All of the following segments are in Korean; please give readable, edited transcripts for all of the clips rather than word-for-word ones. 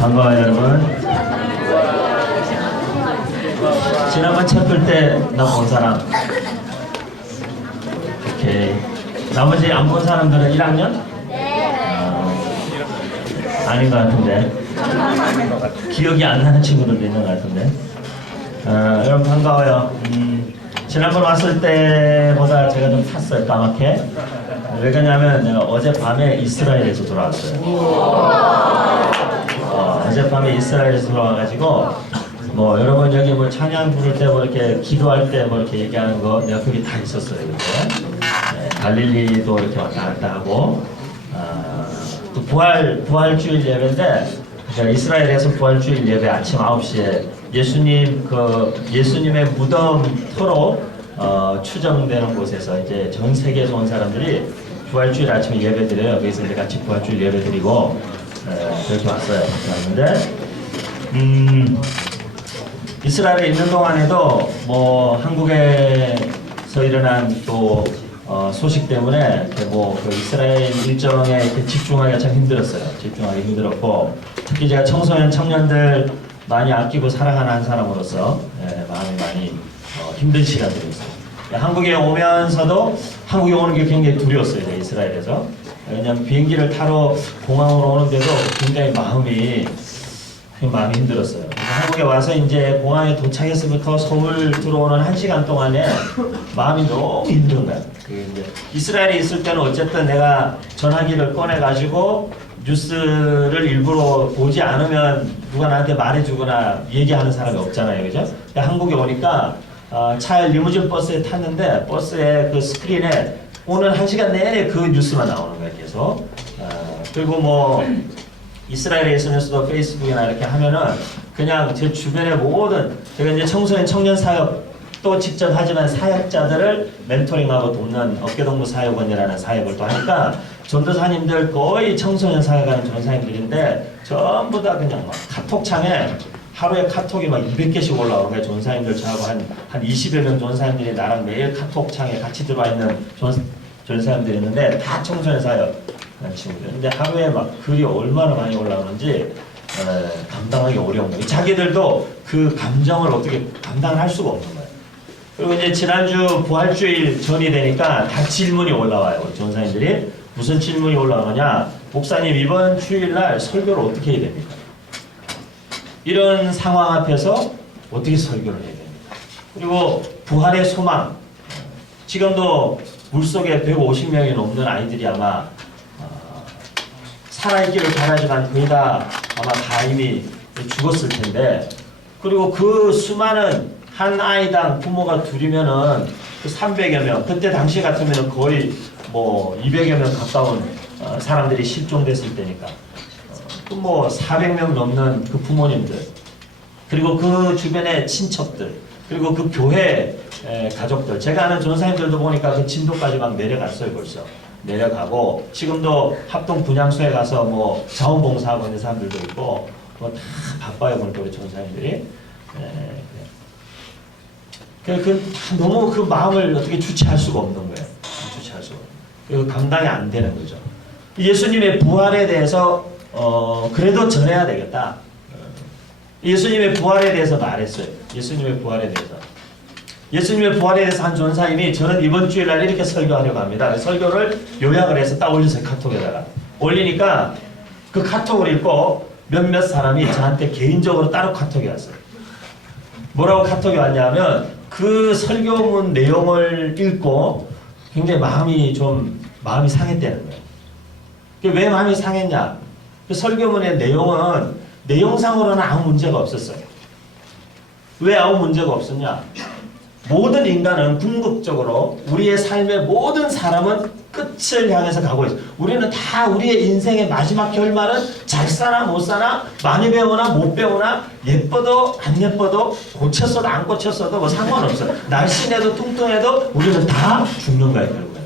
반가워요, 여러분. 지난번 채플 때 나 본 사람. 오케이. 나머지 안 본 사람들은 1학년? 아닌 것 같은데. 기억이 안 나는 친구들도 있는 것 같은데. 여러분 반가워요. 지난번 왔을 때보다 제가 좀 탔어요, 까맣게. 왜 그러냐면 내가 어젯밤에 이스라엘에서 돌아왔어요. 어젯밤에 이스라엘에서 돌아와가지고 뭐 여러분 여기 뭐 찬양 부를 때 뭐 이렇게 기도할 때 뭐 이렇게 얘기하는 거 내가 그게 다 있었어요. 이렇게. 네, 갈릴리도 이렇게 왔다 갔다 하고 또 부활주일 예배인데 이스라엘에서 부활주일 예배 아침 9시에 예수님의 무덤터로 추정되는 곳에서 이제 전 세계에서 온 사람들이 부활주일 아침에 예배 드려요. 그래서 이제 같이 부활주일 예배 드리고 그렇게 왔어요. 왔는데 이스라엘에 있는 동안에도 뭐 한국에서 일어난 또 소식 때문에 그 이스라엘 일정에 이렇게 집중하기가 참 힘들었어요. 집중하기 힘들었고 특히 제가 청소년 청년들 많이 아끼고 사랑하는 한 사람으로서 마음이 많이 힘든 시간들이었어요. 한국에 오면서도 한국에 오는 게 굉장히 두려웠어요. 이스라엘에서. 왜냐하면 비행기를 타러 공항으로 오는데도 굉장히 마음이 힘들었어요. 한국에 와서 이제 공항에 도착했으부터 서울 들어오는 1시간 동안에 마음이 너무 힘든 거야. 이제 이스라엘에 있을 때는 어쨌든 내가 전화기를 꺼내가지고 뉴스를 일부러 보지 않으면 누가 나한테 말해주거나 얘기하는 사람이 없잖아요. 그죠? 근데 한국에 오니까 차에 리무진 버스에 탔는데 버스에 그 스크린에 오늘 1시간 내내 그 뉴스만 나오는 거예요. 계속. 그리고 뭐 이스라엘에 있으면서도 페이스북이나 이렇게 하면은 그냥 제 주변의 모든 제가 이제 청소년 청년 사역도 직접 하지만 사역자들을 멘토링하고 돕는 어깨동무 사역원이라는 사역을 또 하니까 전도사님들 거의 청소년 사역하는 전사님들인데 전부 다 그냥 막 카톡창에 하루에 카톡이 막 200개씩 올라오는 거예요. 전사님들 저하고 한 20여 명 전사님들이 나랑 매일 카톡창에 같이 들어와 있는 전사님들이 있는데 다 청소년 사역 친구들. 근데 하루에 막 글이 얼마나 많이 올라오는지 감당하기 어려운 거예요. 자기들도 그 감정을 어떻게 감당을 할 수가 없는 거예요. 그리고 이제 지난주 부활주일 전이 되니까 다 질문이 올라와요. 우리 전사님들이. 무슨 질문이 올라오느냐. 목사님 이번 주일날 설교를 어떻게 해야 됩니까? 이런 상황 앞에서 어떻게 설교를 해야 됩니까? 그리고 부활의 소망. 지금도 물속에 150명이 넘는 아이들이 아마 살아있기를 바라지만 거의 다 아마 다 이미 죽었을 텐데 그리고 그 수많은 한 아이당 부모가 둘이면은 그 300여 명 그때 당시 같으면 거의 뭐 200여 명 가까운 사람들이 실종됐을 때니까 또 뭐 400명 넘는 그 부모님들 그리고 그 주변의 친척들 그리고 그 교회 가족들 제가 아는 전사님들도 보니까 그 진도까지 막 내려갔어요. 벌써 내려가고 지금도 합동 분향소에 가서 뭐 자원봉사하고 있는 사람들도 있고 뭐 다 바빠요. 보니까 우리 전사님들이 너무 그 마음을 어떻게 주체할 수가 없는 거예요. 주체할 수가 없는 감당이 안 되는 거죠. 예수님의 부활에 대해서 그래도 전해야 되겠다. 예수님의 부활에 대해서 말했어요. 예수님의 부활에 대해서. 예수님의 부활에 대해서 한 전사님이 저는 이번 주일날 이렇게 설교하려고 합니다. 설교를 요약을 해서 딱 올렸어요. 카톡에다가. 올리니까 그 카톡을 읽고 몇몇 사람이 저한테 개인적으로 따로 카톡이 왔어요. 뭐라고 카톡이 왔냐면 그 설교문 내용을 읽고 굉장히 마음이 상했다는 거예요. 왜 마음이 상했냐? 그 설교문의 내용은 내용상으로는 아무 문제가 없었어요. 왜 아무 문제가 없었냐? 모든 인간은 궁극적으로 우리의 삶의 모든 사람은 끝을 향해서 가고 있어요. 우리는 다 우리의 인생의 마지막 결말은 잘 사나 못 사나 많이 배우나 못 배우나 예뻐도 안 예뻐도 고쳤어도 안 고쳤어도 뭐 상관없어요. 날씬해도 뚱뚱해도 우리는 다 죽는 거예요. 결국은.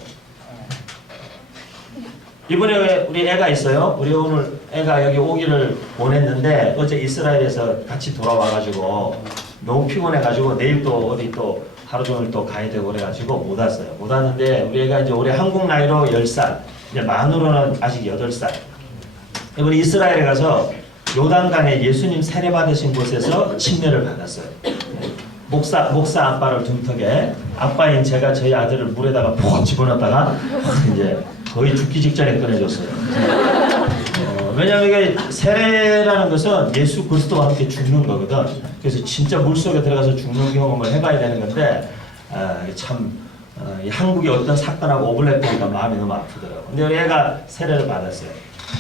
이번에 우리 애가 있어요. 우리 오늘 애가 여기 오기를 원했는데 어제 이스라엘에서 같이 돌아와가지고 너무 피곤해가지고 내일 또 어디 또 하루 종일 또 가야 되고 그래가지고 못 왔어요. 못 왔는데 우리 애가 이제 올해 한국 나이로 10살, 이제 만으로는 아직 8살. 이번에 이스라엘에 가서 요단강에 예수님 세례 받으신 곳에서 침례를 받았어요. 목사 아빠를 둔턱에 아빠인 제가 저희 아들을 물에다가 푹 집어넣다가 이제 거의 죽기 직전에 꺼내줬어요. 왜냐하면 이게 세례라는 것은 예수 그리스도와 함께 죽는 거거든. 그래서 진짜 물속에 들어가서 죽는 경험을 해봐야 되는 건데 한국의 어떤 사건하고 오버랩되니까 마음이 너무 아프더라고요. 근데 우리 애가 세례를 받았어요.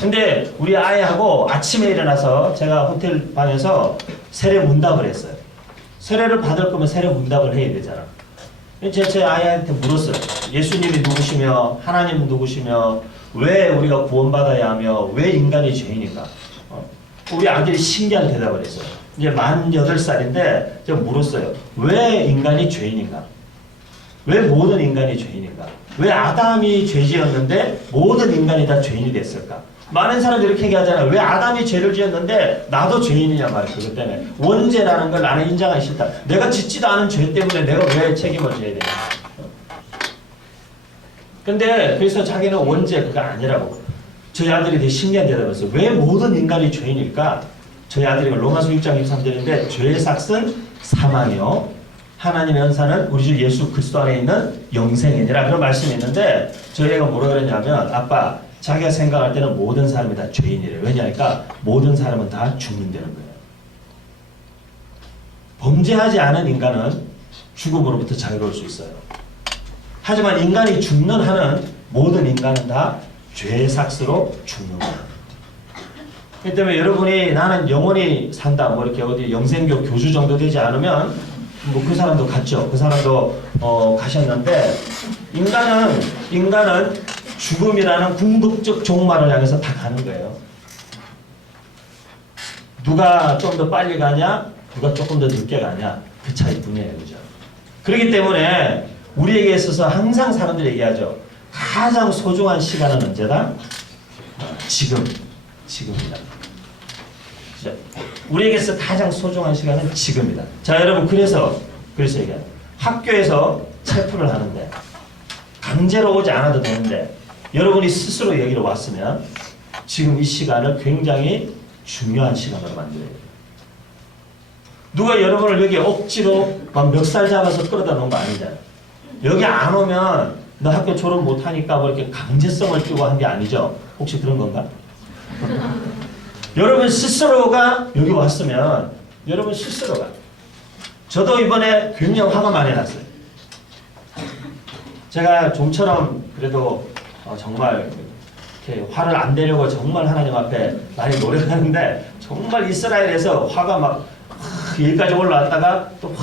근데 우리 아이하고 아침에 일어나서 제가 호텔 방에서 세례 문답을 했어요. 세례를 받을 거면 세례 문답을 해야 되잖아. 제 아이한테 물었어요. 예수님이 누구시며 하나님은 누구시며 왜 우리가 구원받아야 하며 왜 인간이 죄인인가. 우리 아들이 신기한 대답을 했어요. 이제 만 8살인데 제가 물었어요. 왜 인간이 죄인인가? 왜 모든 인간이 죄인인가? 왜 아담이 죄지었는데 모든 인간이 다 죄인이 됐을까? 많은 사람들이 이렇게 얘기하잖아요. 왜 아담이 죄를 지었는데 나도 죄인이냐 말이야. 그것 때문에. 원죄라는 걸 나는 인정하기 싫다. 내가 짓지도 않은 죄 때문에 내가 왜 책임을 져야 되냐. 근데 그래서 자기는 원죄 그거 아니라고. 저희 아들이 되게 신기한 대답을 했어요. 왜 모든 인간이 죄인일까? 저희 아들이 로마서 6장 23절인데 죄의 삭은 사망이요. 하나님의 은사는 우리 주 예수 그리스도 안에 있는 영생이니라. 그런 말씀이 있는데 저희 애가 뭐라 그랬냐면 아빠 자기가 생각할 때는 모든 사람이 다 죄인이래요. 왜냐니까 모든 사람은 다 죽는다는 거예요. 범죄하지 않은 인간은 죽음으로부터 자유로울 수 있어요. 하지만 인간이 죽는 한은 모든 인간은 다 죄의 삭스로 죽는 거예요. 그렇기 때문에 여러분이 나는 영원히 산다 뭐 이렇게 어디 영생교 교주 정도 되지 않으면 뭐 그 사람도 갔죠. 그 사람도 가셨는데 인간은 죽음이라는 궁극적 종말을 향해서 다 가는 거예요. 누가 좀 더 빨리 가냐, 누가 조금 더 늦게 가냐 그 차이뿐이에요, 그죠? 그렇기 때문에 우리에게 있어서 항상 사람들이 얘기하죠. 가장 소중한 시간은 언제다? 지금이다. 우리에게서 가장 소중한 시간은 지금이다. 자, 여러분 그래서 얘기해요. 학교에서 체프를 하는데 강제로 오지 않아도 되는데 여러분이 스스로 여기로 왔으면 지금 이 시간을 굉장히 중요한 시간으로 만들어야 돼요. 누가 여러분을 여기 억지로 막 멱살 잡아서 끌어다 놓은 거 아니잖아요. 여기 안 오면 너 학교 졸업 못하니까 뭐 이렇게 강제성을 띄고 한 게 아니죠. 혹시 그런 건가? 여러분 스스로가 여기 왔으면 여러분 스스로가 저도 이번에 굉장히 화가 많이 났어요. 제가 좀처럼 그래도 정말 이렇게 화를 안 내려고 정말 하나님 앞에 많이 노력하는데 정말 이스라엘에서 화가 막 여기까지 올라왔다가 또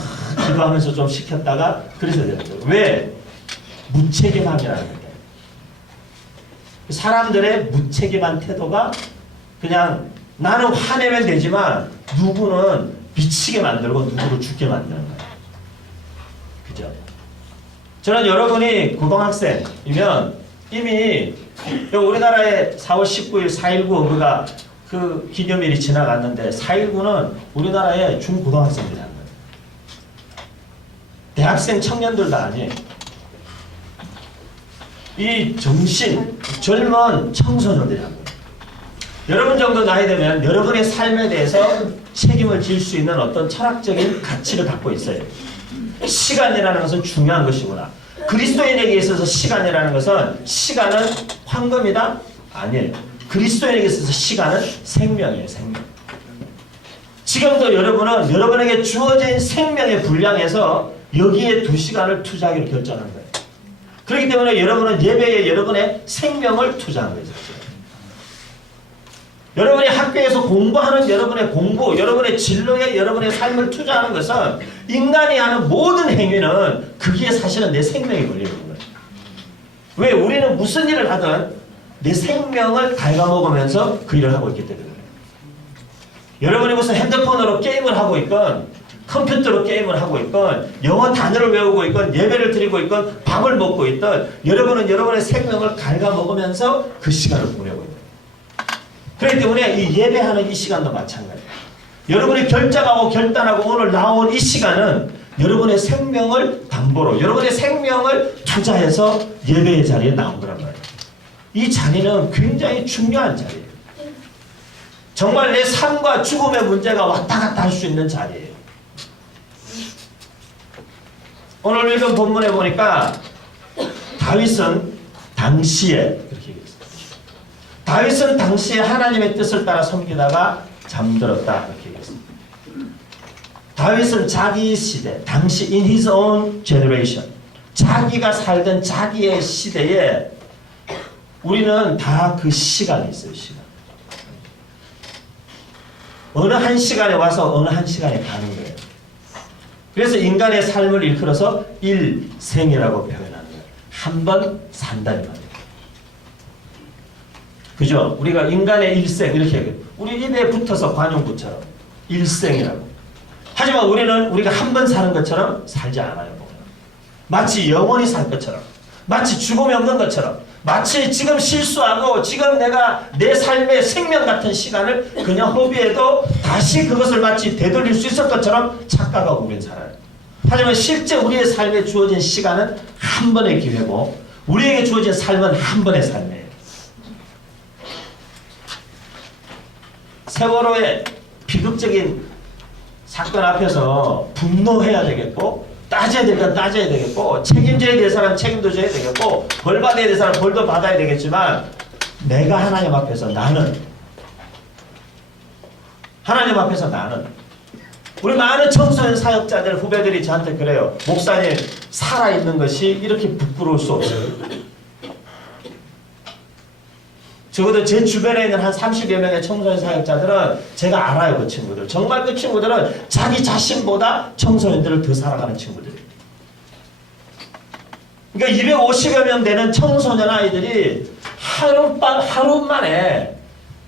기도하면서 좀 식혔다가 그래서 되는 거예요. 왜? 무책임함이라는 거예요. 사람들의 무책임한 태도가 그냥 나는 화내면 되지만 누구는 미치게 만들고 누구를 죽게 만드는 거예요. 그죠? 저는 여러분이 고등학생이면 이미 우리나라에 4월 19일 4.19 언급가 그 기념일이 지나갔는데 4.19는 우리나라의 중고등학생들이 하는 거예요. 대학생 청년들도 아니에요. 이 젊은 청소년들이 하는 거예요. 여러분 정도 나이 되면 여러분의 삶에 대해서 책임을 질 수 있는 어떤 철학적인 가치를 갖고 있어요. 시간이라는 것은 중요한 것이구나. 그리스도인에게 있어서 시간이라는 것은 시간은 황금이다? 아니에요. 그리스도인에게 있어서 시간은 생명이에요. 생명. 지금도 여러분은 여러분에게 주어진 생명의 분량에서 여기에 2시간을 투자하기로 결정한 거예요. 그렇기 때문에 여러분은 예배에 여러분의 생명을 투자한 거죠. 여러분이 학교에서 공부하는 여러분의 공부, 여러분의 진로에 여러분의 삶을 투자하는 것은 인간이 하는 모든 행위는 거기에 사실은 내 생명이 걸려있는 거예요. 왜? 우리는 무슨 일을 하든 내 생명을 갉아먹으면서 그 일을 하고 있기 때문에 여러분이 무슨 핸드폰으로 게임을 하고 있건 컴퓨터로 게임을 하고 있건 영어 단어를 외우고 있건 예배를 드리고 있건 밥을 먹고 있건 여러분은 여러분의 생명을 갉아먹으면서 그 시간을 보내고 있는 거예요. 그렇기 때문에 이 예배하는 이 시간도 마찬가지예요. 여러분이 결정하고 결단하고 오늘 나온 이 시간은 여러분의 생명을 담보로 여러분의 생명을 투자해서 예배의 자리에 나온 거란 말이에요. 이 자리는 굉장히 중요한 자리예요. 정말 내 삶과 죽음의 문제가 왔다 갔다 할 수 있는 자리예요. 오늘 읽은 본문에 보니까 다윗은 당시에 그렇게 얘기했어요. 다윗은 당시에 하나님의 뜻을 따라 섬기다가 잠들었다 그렇게 얘기했습니다. 다윗은 자기 시대, 당시 in his own generation, 자기가 살던 자기의 시대에 우리는 다 그 시간이 있어요. 시간. 어느 한 시간에 와서 어느 한 시간에 가는 거예요. 그래서 인간의 삶을 일컬어서 일생이라고 표현하는 거예요. 한 번 산다는 말이에요. 그죠? 우리가 인간의 일생 이렇게 얘기해요. 우리 입에 붙어서 관용구처럼 일생이라고. 하지만 우리는 우리가 한 번 사는 것처럼 살지 않아요. 마치 영원히 살 것처럼, 마치 죽음이 없는 것처럼, 마치 지금 실수하고 지금 내가 내 삶의 생명 같은 시간을 그냥 허비해도 다시 그것을 마치 되돌릴 수 있을 것처럼 착각하고 우리는 살아요. 하지만 실제 우리의 삶에 주어진 시간은 한 번의 기회고 우리에게 주어진 삶은 한 번의 삶이에요. 세월호의 비극적인 사건 앞에서 분노해야 되겠고 따져야 될 건 따져야 되겠고 책임져야 될 사람 책임도 져야 되겠고 벌 받아야 될 사람 벌도 받아야 되겠지만 내가 하나님 앞에서 나는 우리 많은 청소년 사역자들 후배들이 저한테 그래요. 목사님 살아있는 것이 이렇게 부끄러울 수 없어요. 적어도 제 주변에 있는 한 30여 명의 청소년 사역자들은 제가 알아요. 그 친구들. 정말 그 친구들은 자기 자신보다 청소년들을 더 사랑하는 친구들이에요. 그러니까 250여 명 되는 청소년 아이들이 하루 만에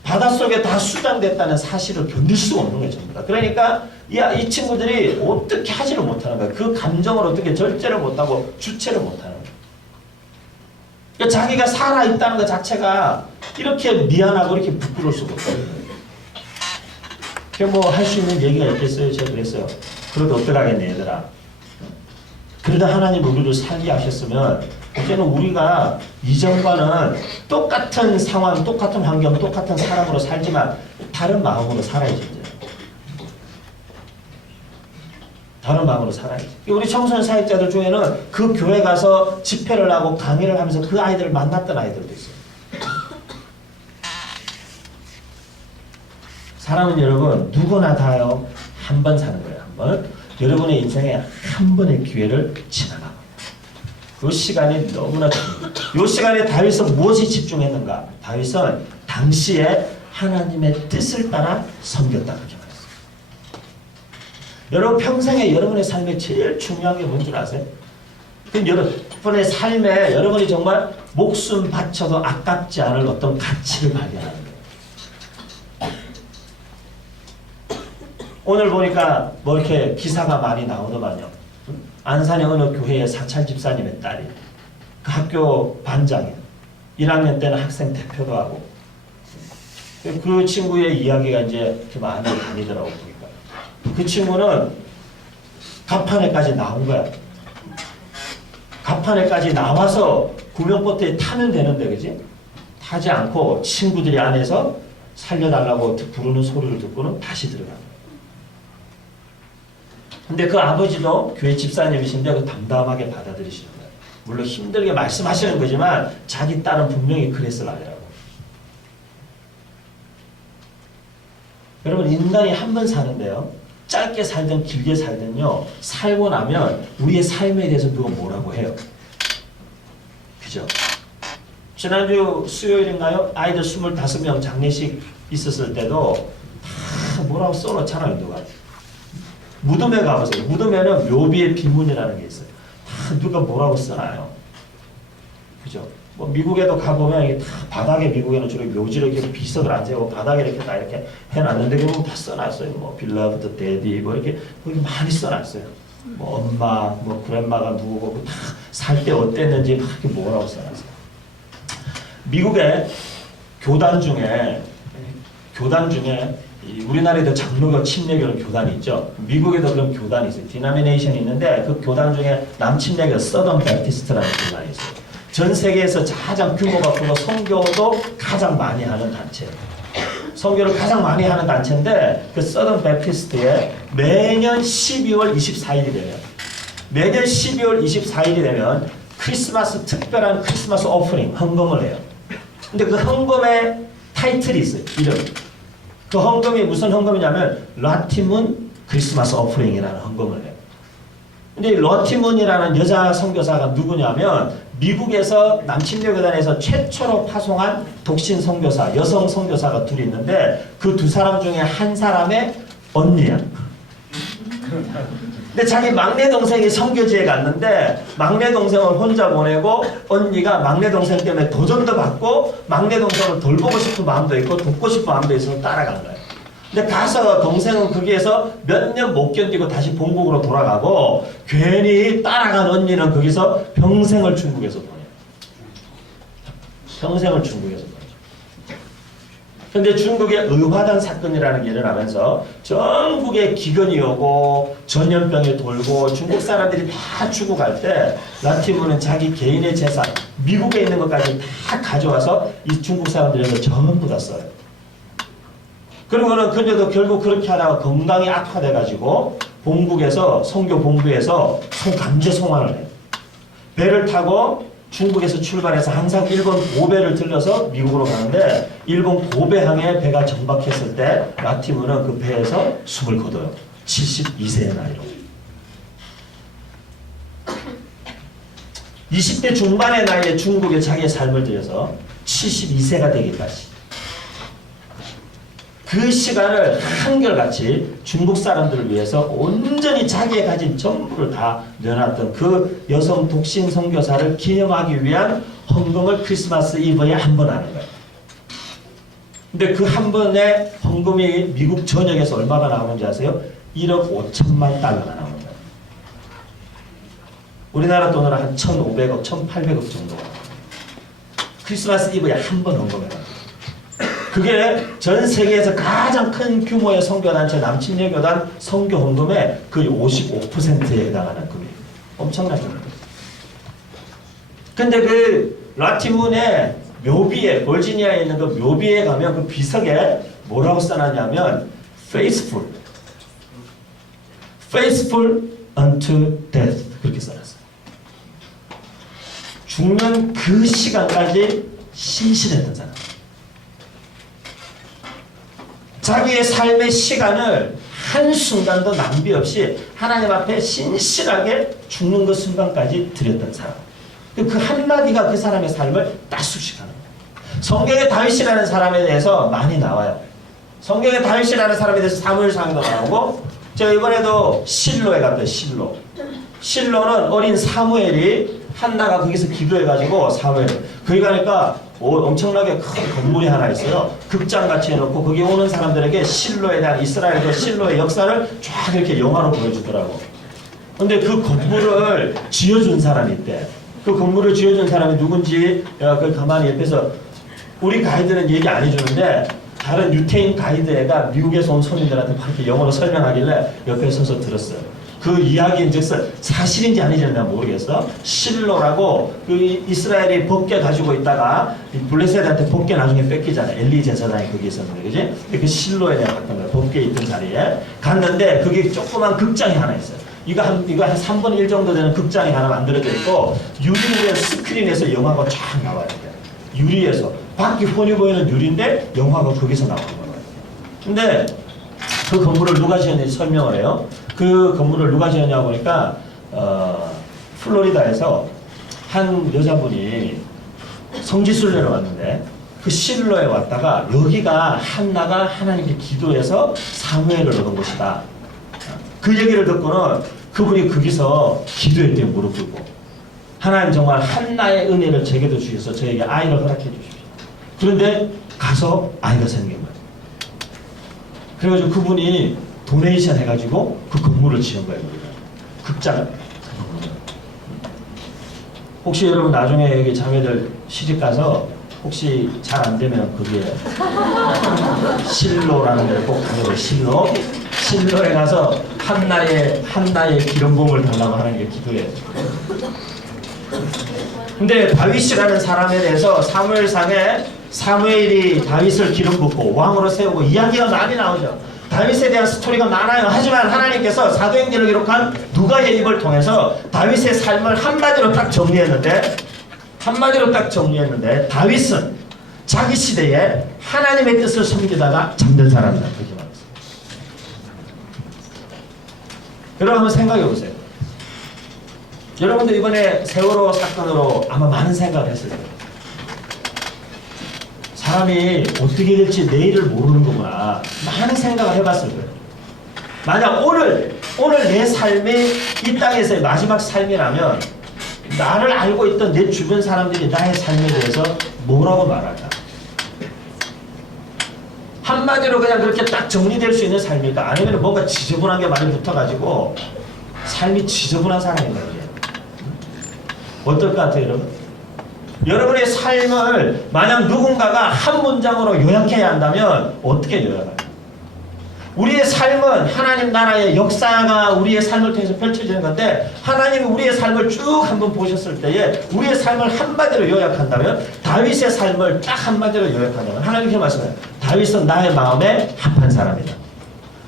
바닷속에 다 수장됐다는 사실을 견딜 수가 없는 거예요. 전부 다. 그러니까 이 친구들이 어떻게 하지를 못하는 거예요. 그 감정을 어떻게 절제를 못하고 주체를 못하는 거예요. 그러니까 자기가 살아있다는 것 자체가 이렇게 미안하고 이렇게 부끄러울 수가 없어요. 뭐 할 수 있는 얘기가 있겠어요? 제가 그랬어요. 그래도 어떡하겠네 얘들아. 그래도 하나님 우리를 살게 하셨으면 이제는 우리가 이전과는 똑같은 상황, 똑같은 환경, 똑같은 사람으로 살지만 다른 마음으로 살아야지. 이제. 다른 마음으로 살아야지. 우리 청소년 사역자들 중에는 그 교회 가서 집회를 하고 강의를 하면서 그 아이들을 만났던 아이들도 있어요. 사람은 여러분 누구나 다요. 한 번 사는 거예요. 한 번. 여러분의 인생에 한 번의 기회를 지나가고 그 시간이 너무나 깁니다. 이 시간에 다윗은 무엇에 집중했는가? 다윗은 당시에 하나님의 뜻을 따라 섬겼다. 그렇게 말했어요. 여러분 평생에 여러분의 삶에 제일 중요한 게 뭔 줄 아세요? 그럼 여러분의 삶에 여러분이 정말 목숨 바쳐도 아깝지 않을 어떤 가치를 발견하는 거예요. 오늘 보니까 뭐 이렇게 기사가 많이 나오더만요. 안산의 어느 교회의 사찰 집사님의 딸이 그 학교 반장이에요. 1학년 때는 학생 대표도 하고 그 친구의 이야기가 이제 이렇게 많이 다니더라고 보니까 그 친구는 갑판에까지 나온 거야. 갑판에까지 나와서 구명보트에 타면 되는데 그지? 타지 않고 친구들이 안에서 살려달라고 부르는 소리를 듣고는 다시 들어간 거야. 근데 그 아버지도 교회 집사님이신데 그 담담하게 받아들이시는 거예요. 물론 힘들게 말씀하시는 거지만 자기 딸은 분명히 그랬을 아이라고. 여러분 인간이 한 번 사는데요. 짧게 살든 길게 살든요. 살고 나면 우리의 삶에 대해서 누가 뭐라고 해요. 그죠? 지난주 수요일인가요? 아이들 25명 장례식 있었을 때도 다 뭐라고 써놓잖아요. 누가. 무덤에 가보세요. 무덤에는 묘비의 비문이라는 게 있어요. 다 누가 뭐라고 써놔요. 그죠? 뭐 미국에도 가보면 이게 다 바닥에 미국에는 주로 묘지를 이렇게 비석을 안 세우고 바닥에 이렇게 다 이렇게 해놨는데 그거 다 써놨어요. 뭐 빌러브드 데디 뭐 이렇게 거기 많이 써놨어요. 뭐 엄마, 뭐 그랜마가 누구고 다 살 때 어땠는지 막 이렇게 뭐라고 써놨어요. 미국의 교단 중에 우리나라에도 장로교, 침례교는 교단이 있죠. 미국에도 그런 교단이 있어요. 디나미네이션이 있는데 그 교단 중에 남침례교 서던 베프티스트라는 교단이 있어요. 전 세계에서 가장 규모가 크고 선교도 가장 많이 하는 단체예요. 선교를 가장 많이 하는 단체인데 그 서던 베프티스트에 매년 12월 24일이 되면 크리스마스 특별한 크리스마스 오프닝 헌금을 해요. 근데 그 헌금의 타이틀이 있어요. 이름. 그 헌금이 무슨 헌금이냐면 라티문 크리스마스 오프닝이라는 헌금을 해요. 근데 러티문이라는 여자 선교사가 누구냐면 미국에서 남침교회단에서 최초로 파송한 독신 선교사, 여성 선교사가 둘이 있는데 그 두 사람 중에 한 사람의 언니야. 근데 자기 막내 동생이 선교지에 갔는데 막내 동생을 혼자 보내고 언니가 막내 동생 때문에 도전도 받고 막내 동생을 돌보고 싶은 마음도 있고 돕고 싶은 마음도 있어서 따라간 거예요. 근데 가서 동생은 거기에서 몇 년 못 견디고 다시 본국으로 돌아가고 괜히 따라간 언니는 거기서 평생을 중국에서 보내요. 평생을 중국에서 보내요. 근데 중국의 의화단 사건이라는 게 일어나면서 전국에 기근이 오고 전염병이 돌고 중국 사람들이 다 죽어갈 때 라티문은 자기 개인의 재산, 미국에 있는 것까지 다 가져와서 이 중국 사람들에서 전부 다 써요. 그러고는 그녀도 결국 그렇게 하다가 건강이 악화돼가지고 본국에서 선교 본부에서 강제 송환을 해요. 배를 타고 중국에서 출발해서 항상 일본 고베를 들려서 미국으로 가는데 일본 고베항에 배가 정박했을 때 라티문은 그 배에서 숨을 거둬요. 72세의 나이로. 20대 중반의 나이에 중국에 자기의 삶을 들여서 72세가 되기까지 그 시간을 한결같이 중국 사람들을 위해서 온전히 자기의 가진 전부를 다 내놨던 그 여성 독신 선교사를 기념하기 위한 헌금을 크리스마스 이브에 한 번 하는 거예요. 근데 그 한 번의 헌금이 미국 전역에서 얼마가 나오는지 아세요? 1억 5천만 달러가 나오는 거예요. 우리나라 돈으로 한 1,500억, 1,800억 정도가 크리스마스 이브에 한 번 헌금해요. 그게 전 세계에서 가장 큰 규모의 선교단체 남침례교단 선교 헌금의 거의 55%에 해당하는 금액. 엄청난 금액. 근데 그 라티문의 묘비에, 버지니아에 있는 그 묘비에 가면 그 비석에 뭐라고 써놨냐면 faithful. faithful unto death. 그렇게 써놨어요. 죽는 그 시간까지 신실했던 사람. 자기의 삶의 시간을 한순간도 낭비 없이 하나님 앞에 신실하게 죽는 그 순간까지 드렸던 사람. 그 한마디가 그 사람의 삶을 따수식하는 거예요. 성경에 다윗이라는 사람에 대해서 많이 나와요. 성경에 다윗이라는 사람에 대해서 사무엘상에도 나오고 제가 이번에도 실로에 갔어요. 실로는 어린 사무엘이 한나가 거기서 기도해가지고 사무엘 거기 가니까 엄청나게 큰 건물이 하나 있어요. 극장같이 해놓고 거기 오는 사람들에게 실로에 대한 이스라엘의 실로의 역사를 쫙 이렇게 영화로 보여주더라고. 근데 그 건물을 지어준 사람이 있대. 그 건물을 지어준 사람이 누군지 그 가만히 옆에서 우리 가이드는 얘기 안 해주는데 다른 유태인 가이드가 미국에서 온 손님들한테 이렇게 영어로 설명하길래 옆에 서서 들었어요. 그 이야기인즉슨 사실인지 아닌지는 내가 모르겠어. 실로라고 그 이스라엘이 법궤 가지고 있다가 블레셋한테 법궤 나중에 뺏기잖아. 엘리 제사장이 거기 있었는데, 그지? 그 실로에 내가 갔던 거야. 법궤 있던 자리에 갔는데 그게 조그만 극장이 하나 있어요. 이거 한 3분의 1 정도 되는 극장이 하나 만들어져 있고 유리에 스크린에서 영화가 쫙 나와요. 유리에서 밖이 훤히 보이는 유리인데 영화가 거기서 나오는 거예요. 근데 그 건물을 누가 지었는지 설명을 해요. 그 건물을 누가 지었냐고 보니까 플로리다에서 한 여자분이 성지순례를 왔는데 그 실로에 왔다가 여기가 한나가 하나님께 기도해서 사무엘을 얻은 곳이다. 그 얘기를 듣고는 그분이 거기서 기도했대요. 무릎 꿇고. 하나님 정말 한나의 은혜를 제게도 주셔서 저에게 아이를 허락해 주십시오. 그런데 가서 아이가 생긴 거예요. 그래가지고 그분이 도네이션 해가지고 그 건물을 지은 거예요. 극장을. 혹시 여러분 나중에 여기 자매들 시집 가서 혹시 잘 안 되면 거기에 실로라는 데를 꼭 가면 실로. 실로에 가서 한나의 기름봉을 달라고 하는 게 기도예요. 근데 다윗이라는 사람에 대해서 사무엘상에 사무엘이 다윗을 기름 붓고 왕으로 세우고 이야기가 많이 나오죠. 다윗에 대한 스토리가 많아요. 하지만 하나님께서 사도행전을 기록한 누가의 입을 통해서 다윗의 삶을 한마디로 딱 정리했는데 다윗은 자기 시대에 하나님의 뜻을 섬기다가 잠든 사람이다. 그렇게 말했어요. 여러분 한번 생각해 보세요. 여러분도 이번에 세월호 사건으로 아마 많은 생각을 했을 거예요. 사람이 어떻게 될지 내일을 모르는 거구나. 많은 생각을 해봤을 거예요. 만약 오늘 내 삶이 이 땅에서의 마지막 삶이라면 나를 알고 있던 내 주변 사람들이 나의 삶에 대해서 뭐라고 말할까? 한마디로 그냥 그렇게 딱 정리될 수 있는 삶일까? 아니면 뭔가 지저분한 게 많이 붙어가지고 삶이 지저분한 사람인가? 어떨 것 같아요, 여러분? 여러분의 삶을 만약 누군가가 한 문장으로 요약해야 한다면 어떻게 요약할까요? 우리의 삶은 하나님 나라의 역사가 우리의 삶을 통해서 펼쳐지는 건데 하나님이 우리의 삶을 쭉 한번 보셨을 때에 우리의 삶을 한마디로 요약한다면 다윗의 삶을 딱 한마디로 요약한다면 하나님께 말씀해요. 다윗은 나의 마음에 합한 사람이다.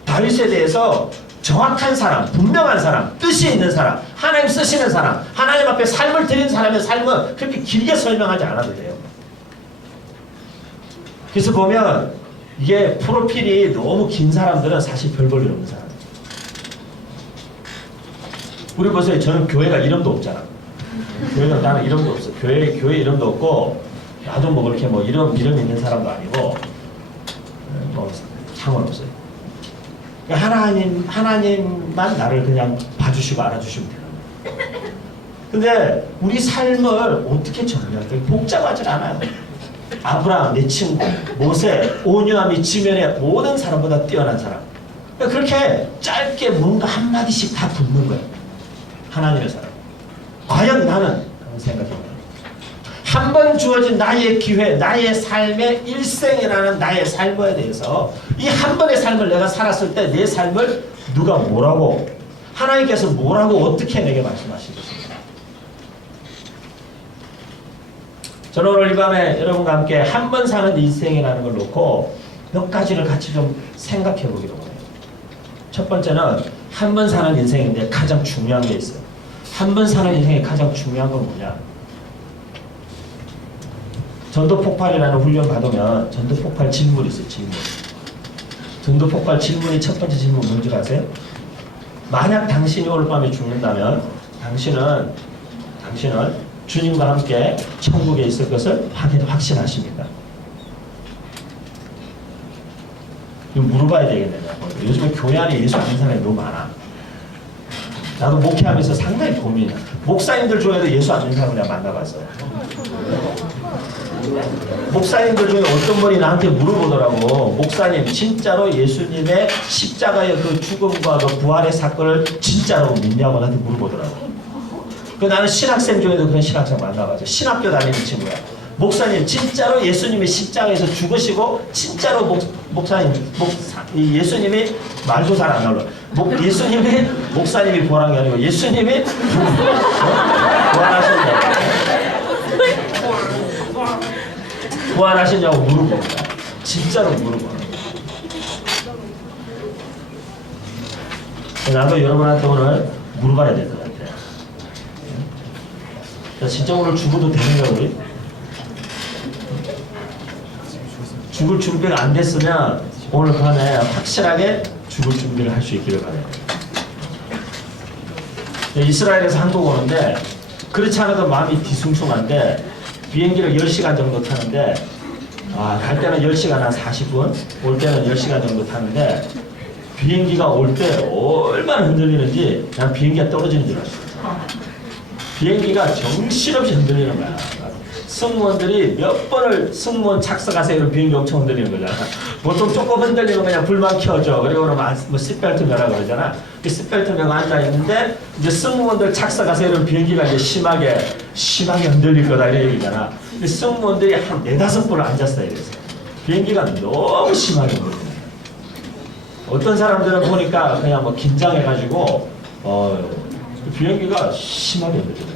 다윗에 대해서 정확한 사람, 분명한 사람, 뜻이 있는 사람, 하나님 쓰시는 사람, 하나님 앞에 삶을 드린 사람의 삶은 그렇게 길게 설명하지 않아도 돼요. 그래서 보면 이게 프로필이 너무 긴 사람들은 사실 별 볼 일 없는 사람. 우리 보세요. 저는 교회가 이름도 없잖아. 교회가 나는 이름도 없어. 교회 이름도 없고 나도 뭐 그렇게 뭐 이름 있는 사람도 아니고 뭐 상관없어요. 하나님만 나를 그냥 봐주시고 알아주시면 돼요. 근데 우리 삶을 어떻게 정리할까요? 복잡하지 않아요. 아브라함, 내 친구, 모세, 온유와 및 지면의 모든 사람보다 뛰어난 사람. 그렇게 짧게 뭔가 한마디씩 다 붙는 거예요. 하나님의 사람. 과연 나는? 그런 생각해봐요. 한 번 주어진 나의 기회, 나의 삶의 일생이라는 나의 삶에 대해서 이 한 번의 삶을 내가 살았을 때 내 삶을 누가 뭐라고, 하나님께서 뭐라고 어떻게 내게 말씀하시겠습니까? 저는 오늘 이 밤에 여러분과 함께 한 번 사는 인생이라는 걸 놓고 몇 가지를 같이 좀 생각해 보기로 해요. 첫 번째는 한 번 사는 인생인데 가장 중요한 게 있어요. 한 번 사는 인생의 가장 중요한 건 뭐냐? 전도폭발이라는 훈련 받으면 전도폭발 질문이 있어요. 전도폭발 질문이 첫 번째 질문 뭔지 아세요? 만약 당신이 오늘 밤에 죽는다면 당신은 주님과 함께 천국에 있을 것을 확신하십니까? 이거 물어봐야 되겠네요. 요즘에 교회 안에 예수 안 믿는 사람이 너무 많아. 나도 목회하면서 상당히 고민이야. 목사님들 중에도 예수 안 믿는 사람을 내가 만나봤어. 목사님들 중에 어떤 분이 나한테 물어보더라고. 목사님, 진짜로 예수님의 십자가의 그 죽음과 그 부활의 사건을 진짜로 믿냐고 나한테 물어보더라고. 나는 신학생 중에도 그런 신학생 만나봤죠. 신학교 다니는 친구야. 목사님, 진짜로 예수님이 십자가에서 죽으시고 진짜로 예수님이 말도 잘 안 나올라. 예수님이 목사님이 부활한 게 아니고 예수님이 부활하셨냐고 물어봅니다. 진짜로 물어봐요. 나도 여러분한테 오늘 물어봐야 될 것 같아요. 진짜 오늘 죽어도 되는 거야, 우리? 죽을 준비가 안 됐으면 오늘 밤에 확실하게 죽을 준비를 할 수 있기를 바라요. 이스라엘에서 한국 오는데 그렇지 않아도 마음이 뒤숭숭한데 비행기를 10시간 정도 타는데 갈 때는 10시간 한 40분, 올 때는 10시간 정도 타는데 비행기가 올 때 얼마나 흔들리는지 난 비행기가 떨어지는 줄 알았어요. 비행기가 정신없이 흔들리는 거야. 승무원들이 몇 번을 승무원 착석하세요. 이런 비행기 엄청 흔들리는 거잖아. 보통 조금 흔들리면 그냥 불만 켜줘. 그리고 그러면 뭐 시트벨트 매라 그러잖아. 그 시트벨트 매가 앉아있는데 이제 승무원들 착석하세요. 이런 비행기가 이제 심하게 흔들릴 거다. 이런 얘기잖아. 근데 승무원들이 한 4-5번을 앉았어요. 그래서 비행기가 너무 심하게 흔들리는 거야. 어떤 사람들은 보니까 그냥 뭐 긴장해가지고 비행기가 심하게 흔들려요.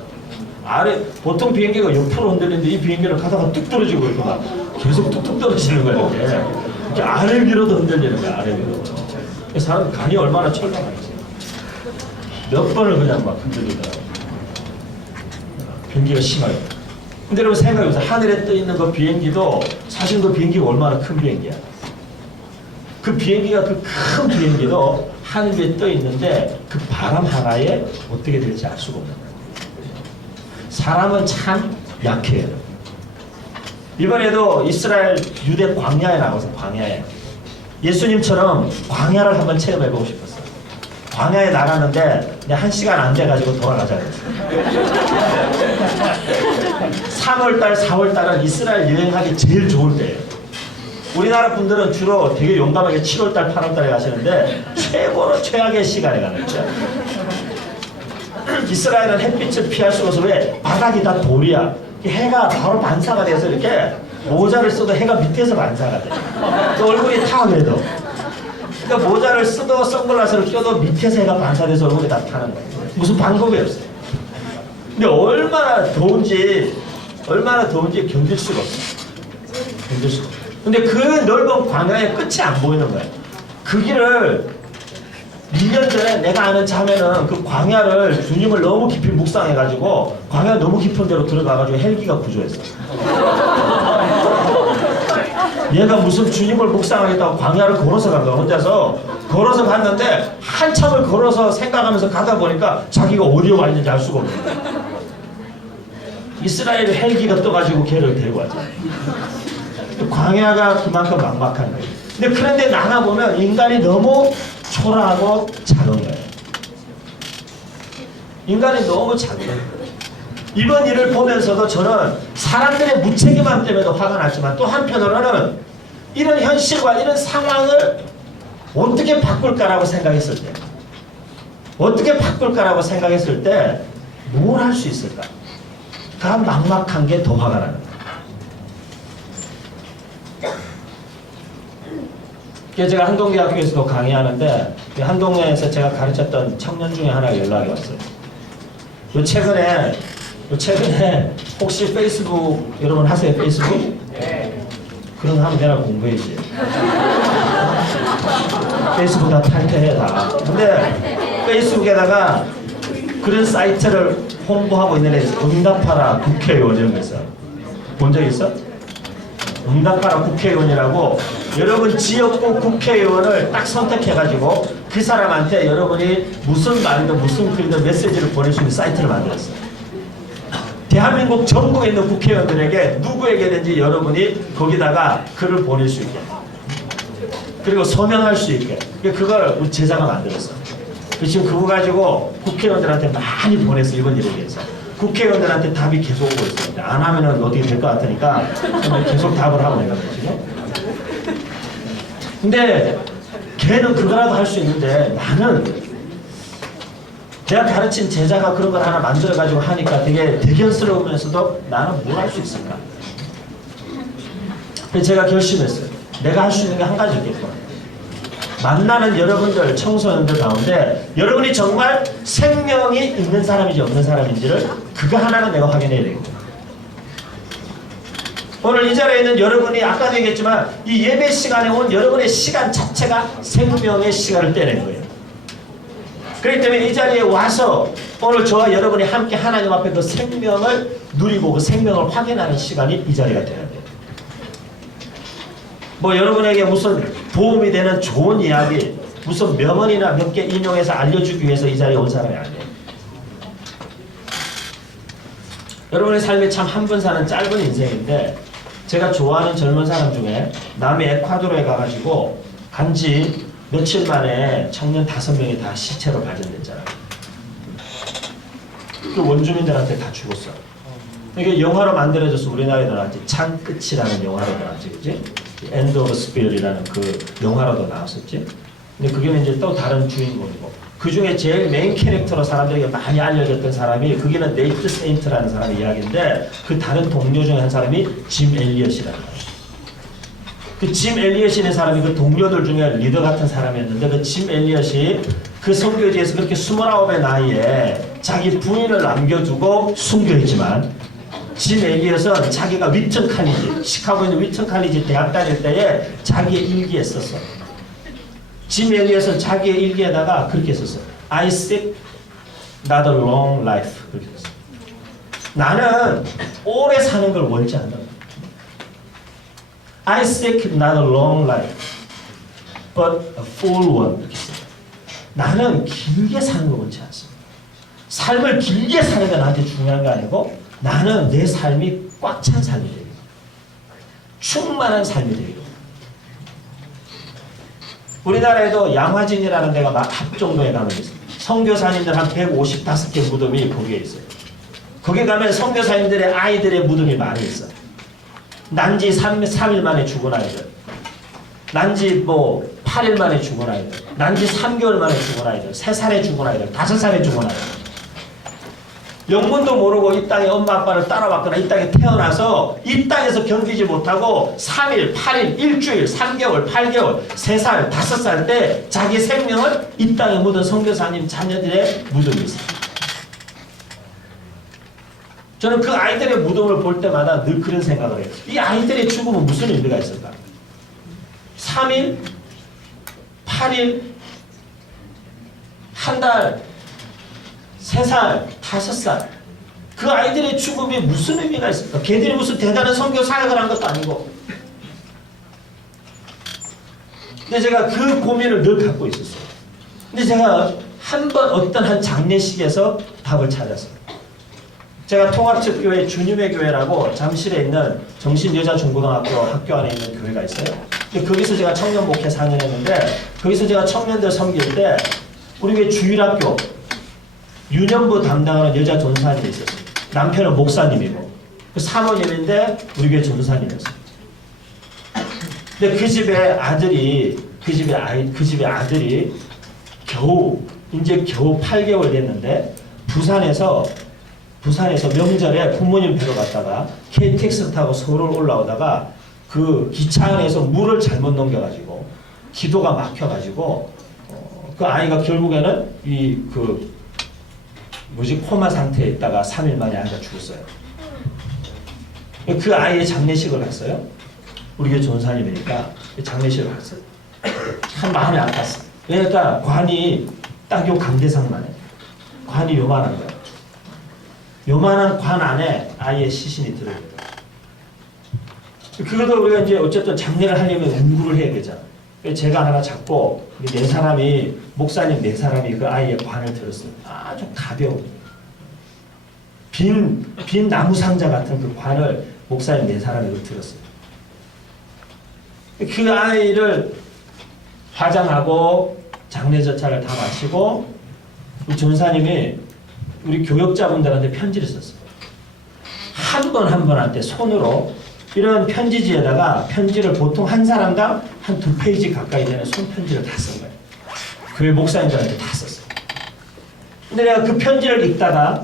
보통 비행기가 옆으로 흔들리는데 이 비행기는 가다가 뚝 떨어지고 이렇게 막 계속 툭툭 떨어지는 거예요. 이렇게 아래 위로도 흔들리는 거야. 아래 위로. 사람 간이 얼마나 철저한지 몇 번을 그냥 막 흔들리더라고요. 변기가 심하게. 근데 여러분 생각해보세요. 하늘에 떠 있는 그 비행기도 사실 그 비행기가 얼마나 큰 비행기야. 그 비행기가 그 큰 비행기도 하늘 위에 떠 있는데 그 바람 하나에 어떻게 될지 알 수가 없는 거예요. 사람은 참 약해요. 이번에도 이스라엘 유대 광야에 나가서 광야에 예수님처럼 광야를 한번 체험해보고 싶었어요. 광야에 나갔는데 1시간 안 돼가지고 돌아가자 그랬어요. 3월달, 4월달은 이스라엘 여행하기 제일 좋을 때예요. 우리나라 분들은 주로 되게 용감하게 7월달, 8월달에 가시는데 최고로 최악의 시간에 가는 거죠. 이스라엘은 햇빛을 피할 수가 없어서 왜? 바닥이 다 돌이야. 해가 바로 반사가 돼서 이렇게 모자를 써도 해가 밑에서 반사가 돼. 또 얼굴이 탁해도. 그러니까 모자를 써도 선글라스를 껴도 밑에서 해가 반사돼서 얼굴이 다 타는 거예요. 무슨 방법이 없어요. 근데 얼마나 더운지 견딜 수가 없어요. 견딜 수가 없어요. 근데 그 넓은 광야의 끝이 안 보이는 거예요. 그 길을 2년 전에 내가 아는 자매는 그 광야를 주님을 너무 깊이 묵상해가지고 광야 너무 깊은 데로 들어가가지고 헬기가 구조했어. 얘가 무슨 주님을 묵상하겠다고 광야를 걸어서 간 거야. 혼자서 걸어서 갔는데 한참을 걸어서 생각하면서 가다 보니까 자기가 어디에 와 있는지 알 수가 없는 거야. 이스라엘 헬기가 떠가지고 걔를 데리고 왔잖아. 광야가 그만큼 막막한 거예요. 근데 그런데 나가보면 인간이 너무 초라하고 작은 거예요. 인간이 너무 작은 거예요. 이번 일을 보면서도 저는 사람들의 무책임함 때문에도 화가 났지만 또 한편으로는 이런 현실과 이런 상황을 어떻게 바꿀까라고 생각했을 때 뭘 할 수 있을까? 그 막막한 게 더 화가 나는 거예요. 제가 한동대학교에서도 강의하는데 한동에서 제가 가르쳤던 청년 중에 하나가 연락이 왔어요. 최근에 혹시 페이스북 여러분 하세요? 페이스북? 네. 그런 거 하면 내가 공부해야지. 페이스북 다 탈퇴해 다. 근데 페이스북에다가 그런 사이트를 홍보하고 있는 애 응답하라 국회의원 이런 거 있어. 본 적 있어? 응답하라 국회의원이라고 여러분 지역구 국회의원을 딱 선택해가지고 그 사람한테 여러분이 무슨 말이든 무슨 글이든 메시지를 보낼 수 있는 사이트를 만들었어요. 대한민국 전국에 있는 국회의원들에게 누구에게든지 여러분이 거기다가 글을 보낼 수 있게 그리고 서명할 수 있게 그걸 우리 제자가 만들었어요. 지금 그거 가지고 국회의원들한테 많이 보냈어. 이번 일에 대해서 국회의원들한테 답이 계속 오고 있어요. 안 하면은 어떻게 될 것 같으니까 계속 답을 하고 내가 지금. 근데 걔는 그거라도 할 수 있는데 나는 내가 가르친 제자가 그런 걸 하나 만들어가지고 하니까 되게 대견스러우면서도 나는 뭘 할 수 있을까? 그래서 제가 결심했어요. 내가 할 수 있는 게 한 가지 있겠구나. 만나는 여러분들 청소년들 가운데 여러분이 정말 생명이 있는 사람인지 없는 사람인지를 그거 하나는 내가 확인해야 되겠구나. 오늘 이 자리에 있는 여러분이 아까도 얘기했지만 이 예배 시간에 온 여러분의 시간 자체가 생명의 시간을 떼낸 거예요. 그렇기 때문에 이 자리에 와서 오늘 저와 여러분이 함께 하나님 앞에 그 생명을 누리고 그 생명을 확인하는 시간이 이 자리가 돼야 돼요. 뭐 여러분에게 무슨 도움이 되는 좋은 이야기 무슨 명언이나 몇 개 인용해서 알려주기 위해서 이 자리에 온 사람이 아니에요. 여러분의 삶이 참 한 번 사는 짧은 인생인데 제가 좋아하는 젊은 사람 중에 남미 에콰도르에 가가지고 간지 며칠 만에 청년 5명이 다 시체로 발견됐잖아요. 그 원주민들한테 다 죽었어. 이게 영화로 만들어져서 우리나라에도 나왔지. 창끝이라는 영화로 나왔지, 그지? 엔드 오브 스피릿이라는 그 영화로도 나왔었지. 근데 그게는 이제 또 다른 주인공이고 그 중에 제일 메인 캐릭터로 사람들에게 많이 알려졌던 사람이 그게는 네이트 세인트라는 사람의 이야기인데 그 다른 동료 중에 한 사람이 짐 엘리엇이라는 거예요. 그 짐 엘리엇이라는 사람이 그 동료들 중에 리더 같은 사람이었는데 그 짐 엘리엇이 그 선교지에서 그렇게 29의 나이에 자기 부인을 남겨두고 순교했지만 짐 엘리엇은 자기가 위튼 칼리지, 시카고에 있는 위튼 칼리지 대학 다닐 때에 자기의 일기에 썼어. 짐 엘리엇은 자기의 일기에다가 그렇게 썼어. I seek not a long life. 그렇게 썼어. 나는 오래 사는 걸 원치 않아. I seek not a long life, but a full one. 이렇게 써. 나는 길게 사는 걸 원치 않습니다. 삶을 길게 사는 게 나한테 중요한 게 아니고 나는 내 삶이 꽉 찬 삶이 되고 충만한 삶이 되고. 우리나라에도 양화진이라는 데가 합정도에 가면 있습니다. 선교사님들 한 155개 무덤이 거기에 있어요. 거기 가면 선교사님들의 아이들의 무덤이 많이 있어. 난지 3일 만에 죽은 아이들, 난지 8일 만에 죽은 아이들, 난지 3개월 만에 죽은 아이들, 3살에 죽은 아이들, 5살에 죽은 아이들. 영문도 모르고 이 땅에 엄마 아빠를 따라왔거나 이 땅에 태어나서 이 땅에서 견디지 못하고 3일, 8일, 일주일, 3개월, 8개월, 3살, 5살 때 자기 생명을 이 땅에 묻은 선교사님 자녀들의 무덤이 있어요. 저는 그 아이들의 무덤을 볼 때마다 늘 그런 생각을 해요. 이 아이들의 죽음은 무슨 의미가 있을까? 3일, 8일, 한 달, 3살, 5살. 그 아이들의 죽음이 무슨 의미가 있을까? 걔들이 무슨 대단한 선교 사역을 한 것도 아니고. 근데 제가 그 고민을 늘 갖고 있었어요. 근데 제가 어떤 한 장례식에서 답을 찾았어요. 제가 통합측교회 주님의 교회라고 잠실에 있는 정신여자중고등학교 학교 안에 있는 교회가 있어요. 거기서 제가 청년 목회 4년 했는데 거기서 제가 청년들 섬길 때 우리 교회 주일학교 유년부 담당하는 여자 전사님이 있었어요. 남편은 목사님이고 그 사모님인데 우리 교회 전사님이었어요. 근데 그 집에 아들이 겨우 8개월 됐는데 부산에서 명절에 부모님 뵈러 갔다가 KTX 타고 서울 올라오다가 그 기차 안에서 물을 잘못 넘겨가지고 기도가 막혀가지고 그 아이가 결국에는 코마 상태에 있다가 3일 만에 아이가 죽었어요. 그 아이의 장례식을 갔어요. 우리 교회 전사님이니까 장례식을 갔어요. 참 마음이 아팠어. 그러니까 관이 딱 요 강대상만 해. 관이 요만한 거야. 요만한 관 안에 아이의 시신이 들어있다. 그것도 우리가 이제 어쨌든 장례를 하려면 운구를 해야 되잖아. 제가 하나 잡고 목사님 4사람이 그 아이의 관을 들었어요. 아주 가벼운 빈 나무 상자 같은 그 관을 목사님 4사람이 들었어요. 그 아이를 화장하고 장례 절차를 다 마치고 우리 전사님이 우리 교역자분들한테 편지를 썼어요. 한 분한테 손으로 이런 편지지에다가 편지를 보통 한 사람당 한 2페이지 가까이 되는 손편지를 다 쓴 거예요. 교회 목사님들한테 다 썼어요. 근데 내가 그 편지를 읽다가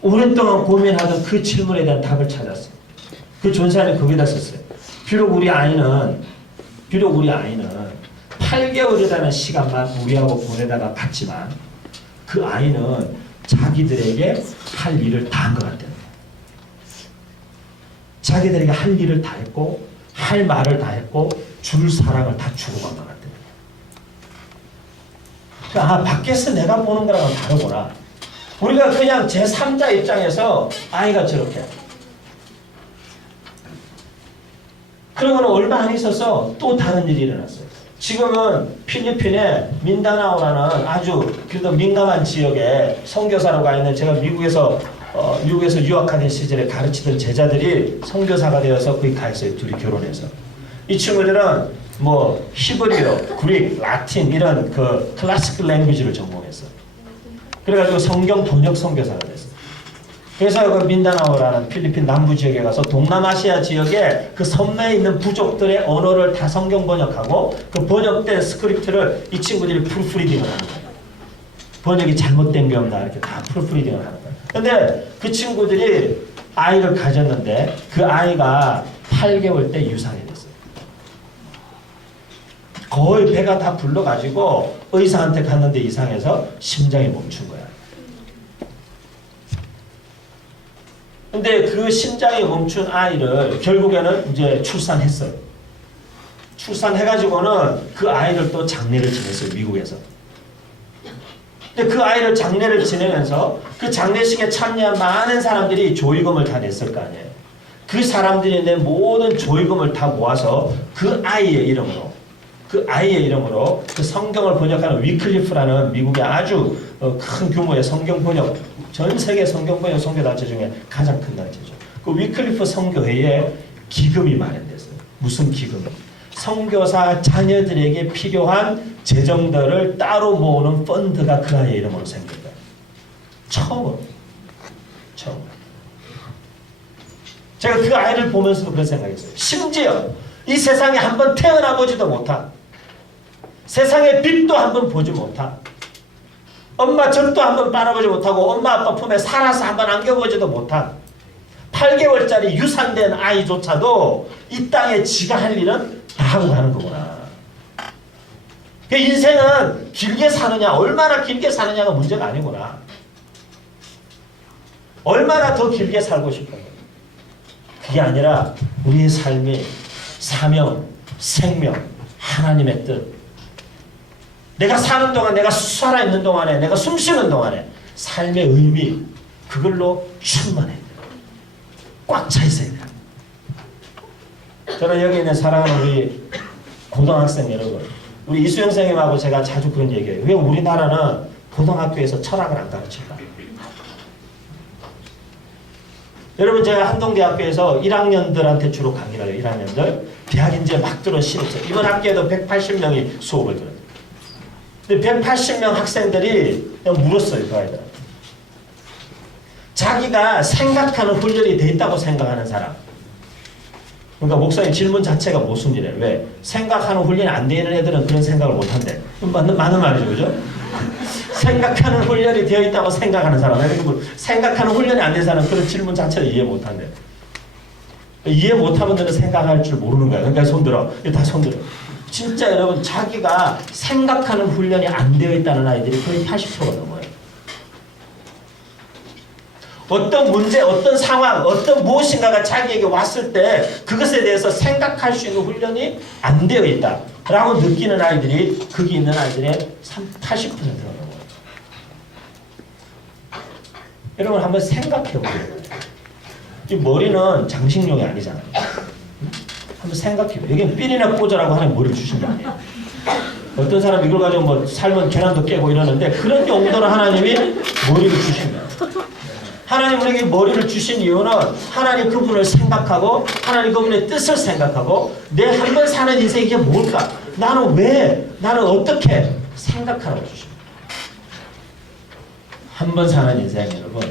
오랫동안 고민하던 그 질문에 대한 답을 찾았어요. 그 전사님 거기다 썼어요. 비록 우리 아이는 8개월이라는 시간만 우리하고 보내다가 갔지만 그 아이는 자기들에게 할 일을 다 한 것 같아요. 자기들에게 할 일을 다 했고 할 말을 다 했고 줄 사랑을 다 주고 간 것 같아요. 그러니까 밖에서 내가 보는 거랑은 다르구나. 우리가 그냥 제3자 입장에서 아이가 저렇게 그러고는 얼마 안 있어서 또 다른 일이 일어났어요. 지금은 필리핀의 민다나오라는 아주 그래도 민감한 지역에 선교사로 가 있는 제가 미국에서 유학하는 시절에 가르치던 제자들이 선교사가 되어서 거기 가 있어요. 둘이 결혼해서. 이 친구들은 히브리어, 그릭, 라틴 이런 그 클래식 랭귀지를 전공했어. 그래가지고 성경 번역 선교사가 됐어. 그래서 그 민다나오라는 필리핀 남부 지역에 가서 동남아시아 지역에 그 섬내에 있는 부족들의 언어를 다 성경 번역하고 그 번역된 스크립트를 이 친구들이 프루프리딩을 하는 거예요. 번역이 잘못된 게 없나 이렇게 다 프루프리딩을 하는 거예요. 근데 그 친구들이 아이를 가졌는데 그 아이가 8개월 때 유산이 됐어요. 거의 배가 다 불러가지고 의사한테 갔는데 이상해서 심장이 멈춘 거야. 근데 그 심장이 멈춘 아이를 결국에는 이제 출산했어요. 출산해가지고는 그 아이를 또 장례를 지냈어요. 미국에서. 근데 그 아이를 장례를 지내면서 그 장례식에 참여한 많은 사람들이 조의금을 다 냈을 거 아니에요. 그 사람들이 낸 모든 조의금을 다 모아서 그 아이의 이름으로 그 성경을 번역하는 위클리프라는 미국의 아주 큰 규모의 성경 번역, 전 세계 성경 번역 선교단체 중에 가장 큰 단체죠. 그 위클리프 선교회에 기금이 마련됐어요. 무슨 기금? 선교사 자녀들에게 필요한 재정들을 따로 모으는 펀드가 그 아이의 이름으로 생긴 거예요. 처음. 제가 그 아이를 보면서도 그런 생각했어요. 심지어 이 세상에 한번 태어나 보지도 못한, 세상의 빛도 한번 보지 못한, 엄마 젖도 한번 빨아보지 못하고 엄마 아빠 품에 살아서 한번 안겨보지도 못한 8개월짜리 유산된 아이조차도 이 땅에 지가 할 일은 다 하고 가는 거구나. 그 인생은 길게 사느냐, 얼마나 길게 사느냐가 문제가 아니구나. 얼마나 더 길게 살고 싶은가. 그게 아니라 우리의 삶이 사명, 생명, 하나님의 뜻. 내가 사는 동안, 내가 살아있는 동안에, 내가 숨쉬는 동안에 삶의 의미, 그걸로 충만해. 꽉 차 있어야 돼요. 저는 여기 있는 사랑하는 우리 고등학생 여러분, 우리 이수영 선생님하고 제가 자주 그런 얘기해요. 왜 우리나라는 고등학교에서 철학을 안 가르칠까? 여러분, 제가 한동대학교에서 1학년들한테 주로 강의를 해요. 1학년들. 대학 이제 막 들어 신입생. 이번 학기에도 180명이 수업을 들어요. 근데 180명 학생들이 그냥 물었어요. 그 아이들. 자기가 생각하는 훈련이 돼 있다고 생각하는 사람. 그러니까 목사님 질문 자체가 모순이래. 왜? 생각하는 훈련이 안 되는 애들은 그런 생각을 못 한대. 맞는 말이죠. 그죠? 생각하는 훈련이 되어 있다고 생각하는 사람. 생각하는 훈련이 안 된 사람은 그런 질문 자체를 이해 못 한대. 이해 못하면 너는 생각할 줄 모르는 거야. 그러니까 손들어. 다 손들어. 진짜 여러분, 자기가 생각하는 훈련이 안 되어 있다는 아이들이 거의 80%가 넘어요. 어떤 문제, 어떤 상황, 어떤 무엇인가가 자기에게 왔을 때 그것에 대해서 생각할 수 있는 훈련이 안 되어 있다라고 느끼는 아이들이, 거기 있는 아이들의 80%가 넘어요. 여러분 한번 생각해 보세요. 이 머리는 장식용이 아니잖아요. 한번 생각해 보세요. 여기는 삘이나 꽂으라고 하나님 머리를 주신 게 아니에요. 어떤 사람 이걸 가지고 뭐 삶은 계란도 깨고 이러는데 그런 용도로 하나님이 머리를 주신 거예요. 하나님 우리에게 머리를 주신 이유는 하나님 그분을 생각하고 하나님 그분의 뜻을 생각하고 내 한 번 사는 인생이 이게 뭘까? 나는 왜? 나는 어떻게? 생각하라고 주십니다. 한 번 사는 인생 여러분,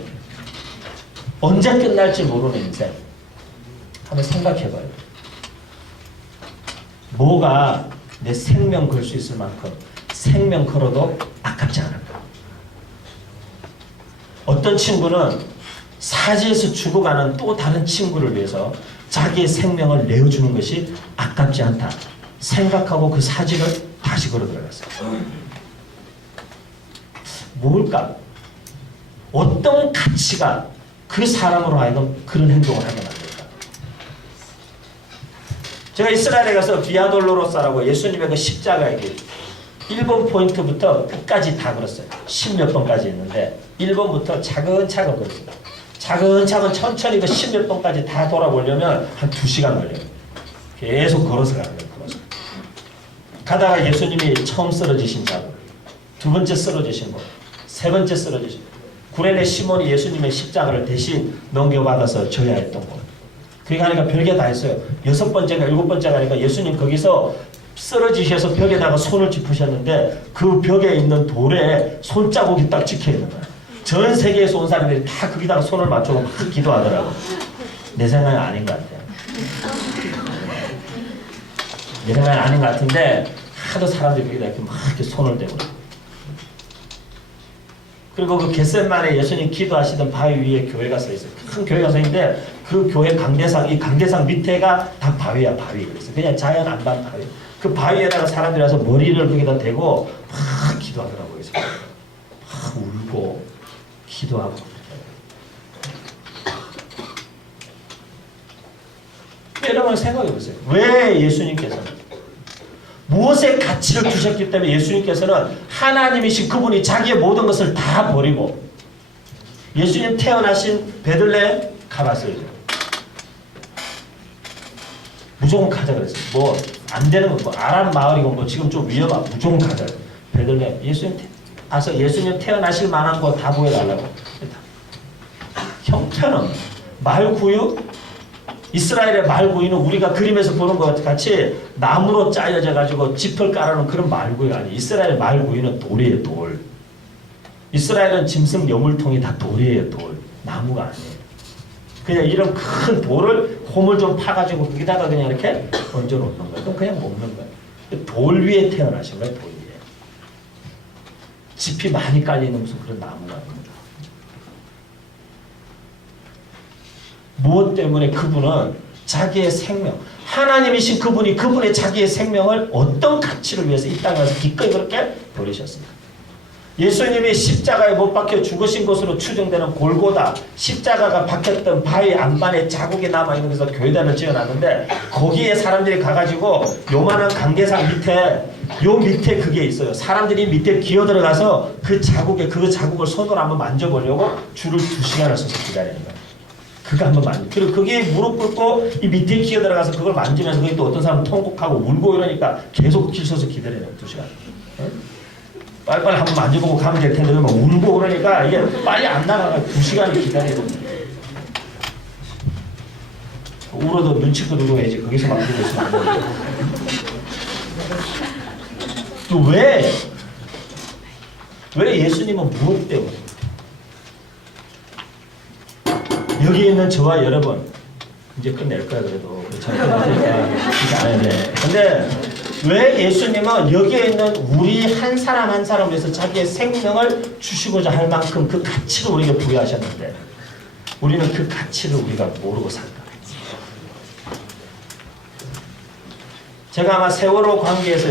언제 끝날지 모르는 인생 한번 생각해봐요. 뭐가 내 생명 걸 수 있을 만큼 생명 걸어도 아깝지 않을까? 어떤 친구는 사지에서 죽어가는 또 다른 친구를 위해서 자기의 생명을 내어주는 것이 아깝지 않다 생각하고 그 사지를 다시 걸어 들어갔어요. 뭘까? 어떤 가치가 그 사람으로 하여금 그런 행동을 하게 만들까? 제가 이스라엘에 가서 비아돌로로사라고 예수님의 그 십자가에 1번 포인트부터 끝까지 다 걸었어요. 10몇 번까지 있는데 1번부터 차근차근 걸었어요. 차근차근 천천히 그 10몇 번까지 다 돌아보려면 한 2시간 걸려요. 계속 걸어서 가는 거예요. 걸어서. 가다가 예수님이 처음 쓰러지신 자국, 두 번째 쓰러지신 곳, 세 번째 쓰러지신 곳, 구레네 시몬이 예수님의 십자가를 대신 넘겨받아서 져야 했던 곳. 그게 가니까 별게 다 했어요. 6번째가 7번째 가니까 예수님 거기서 쓰러지셔서 벽에다가 손을 짚으셨는데 그 벽에 있는 돌에 손자국이 딱 찍혀 있는 거야. 전 세계에서 온 사람들이 다 거기다가 손을 맞추고 막 기도하더라고. 내 생각은 아닌 것 같아요. 내 생각은 아닌 것 같은데 하도 사람들이 거기다 이렇게 막 이렇게 손을 대고. 그리고 그 겟셋만에 예수님 기도하시던 바위 위에 교회가 서 있어요. 큰 교회가 서 있는데 그 교회 강대상, 이 강대상 밑에가 다 바위야, 바위. 그래서 그냥 자연 안반 바위. 그 바위에다가 사람들이 와서 머리를 거기다 대고 막 기도하더라고요. 그래서 막 울고 기도하고. 여러분 생각해 보세요. 왜 예수님께서는 무엇의 가치를 두셨기 때문에 예수님께서는 하나님이신 그분이 자기의 모든 것을 다 버리고 예수님 태어나신 베들레헴 가봤어요. 무조건 가자 그랬어요. 뭐 안 되는 거, 뭐 아람 마을이고 뭐 지금 좀 위험하고 무조건 가자. 베들레헴 예수님 태어나실 만한 거 다 보여달라고. 형편은 말구유, 이스라엘의 말구유는 우리가 그림에서 보는 것 같이 나무로 짜여져 가지고 짚을 깔아놓은 그런 말구유가 아니에요. 이스라엘 말구유는 돌이에요. 돌. 이스라엘은 짐승 여물통이 다 돌이에요. 돌. 나무가 아니에요. 그냥 이런 큰 돌을 홈을 좀 파가지고 거기다가 그냥 이렇게 얹어놓는 거예요. 그럼 그냥 먹는 거예요. 돌 위에 태어나신 거예요. 돌 위에. 짚이 많이 깔리는 무슨 그런 나무가 아닙니다. 무엇 때문에 그분은 자기의 생명, 하나님이신 그분이 그분의 자기의 생명을 어떤 가치를 위해서 이 땅에 와서 기꺼이 그렇게 버리셨습니까? 예수님이 십자가에 못 박혀 죽으신 곳으로 추정되는 골고다, 십자가가 박혔던 바위 안반에 자국이 남아있는 곳에서 교회단을 지어놨는데 거기에 사람들이 가가지고 요만한 강계상 밑에 그게 있어요. 사람들이 밑에 기어들어가서 그 자국을 손으로 한번 만져보려고 줄을 2시간을 서서 기다리는 거예요. 그거 한번 만져. 그리고 거기에 무릎 꿇고 이 밑에 기어들어가서 그걸 만지면서 거기 또 어떤 사람은 통곡하고 울고 이러니까 계속 줄 서서 기다려요. 2시간. 빨리빨리 한번 만져보고 가면 될 텐데 막 울고 그러니까 이게 빨리 안 나가가 2시간을 기다려야 됩니다. 울어도 눈치껏 울어야지 거기서 막 울고 있으면 또 왜 예수님은 무엇 때문에 여기 있는 저와 여러분 이제 끝낼 거야 그래도 그렇잖아요. 이제 안 해야 돼. 근데 왜 예수님은 여기에 있는 우리 한 사람 한 사람을 위해서 자기의 생명을 주시고자 할 만큼 그 가치를 우리에게 부여하셨는데 우리는 그 가치를 우리가 모르고 살까? 제가 아마 세월호 관계에서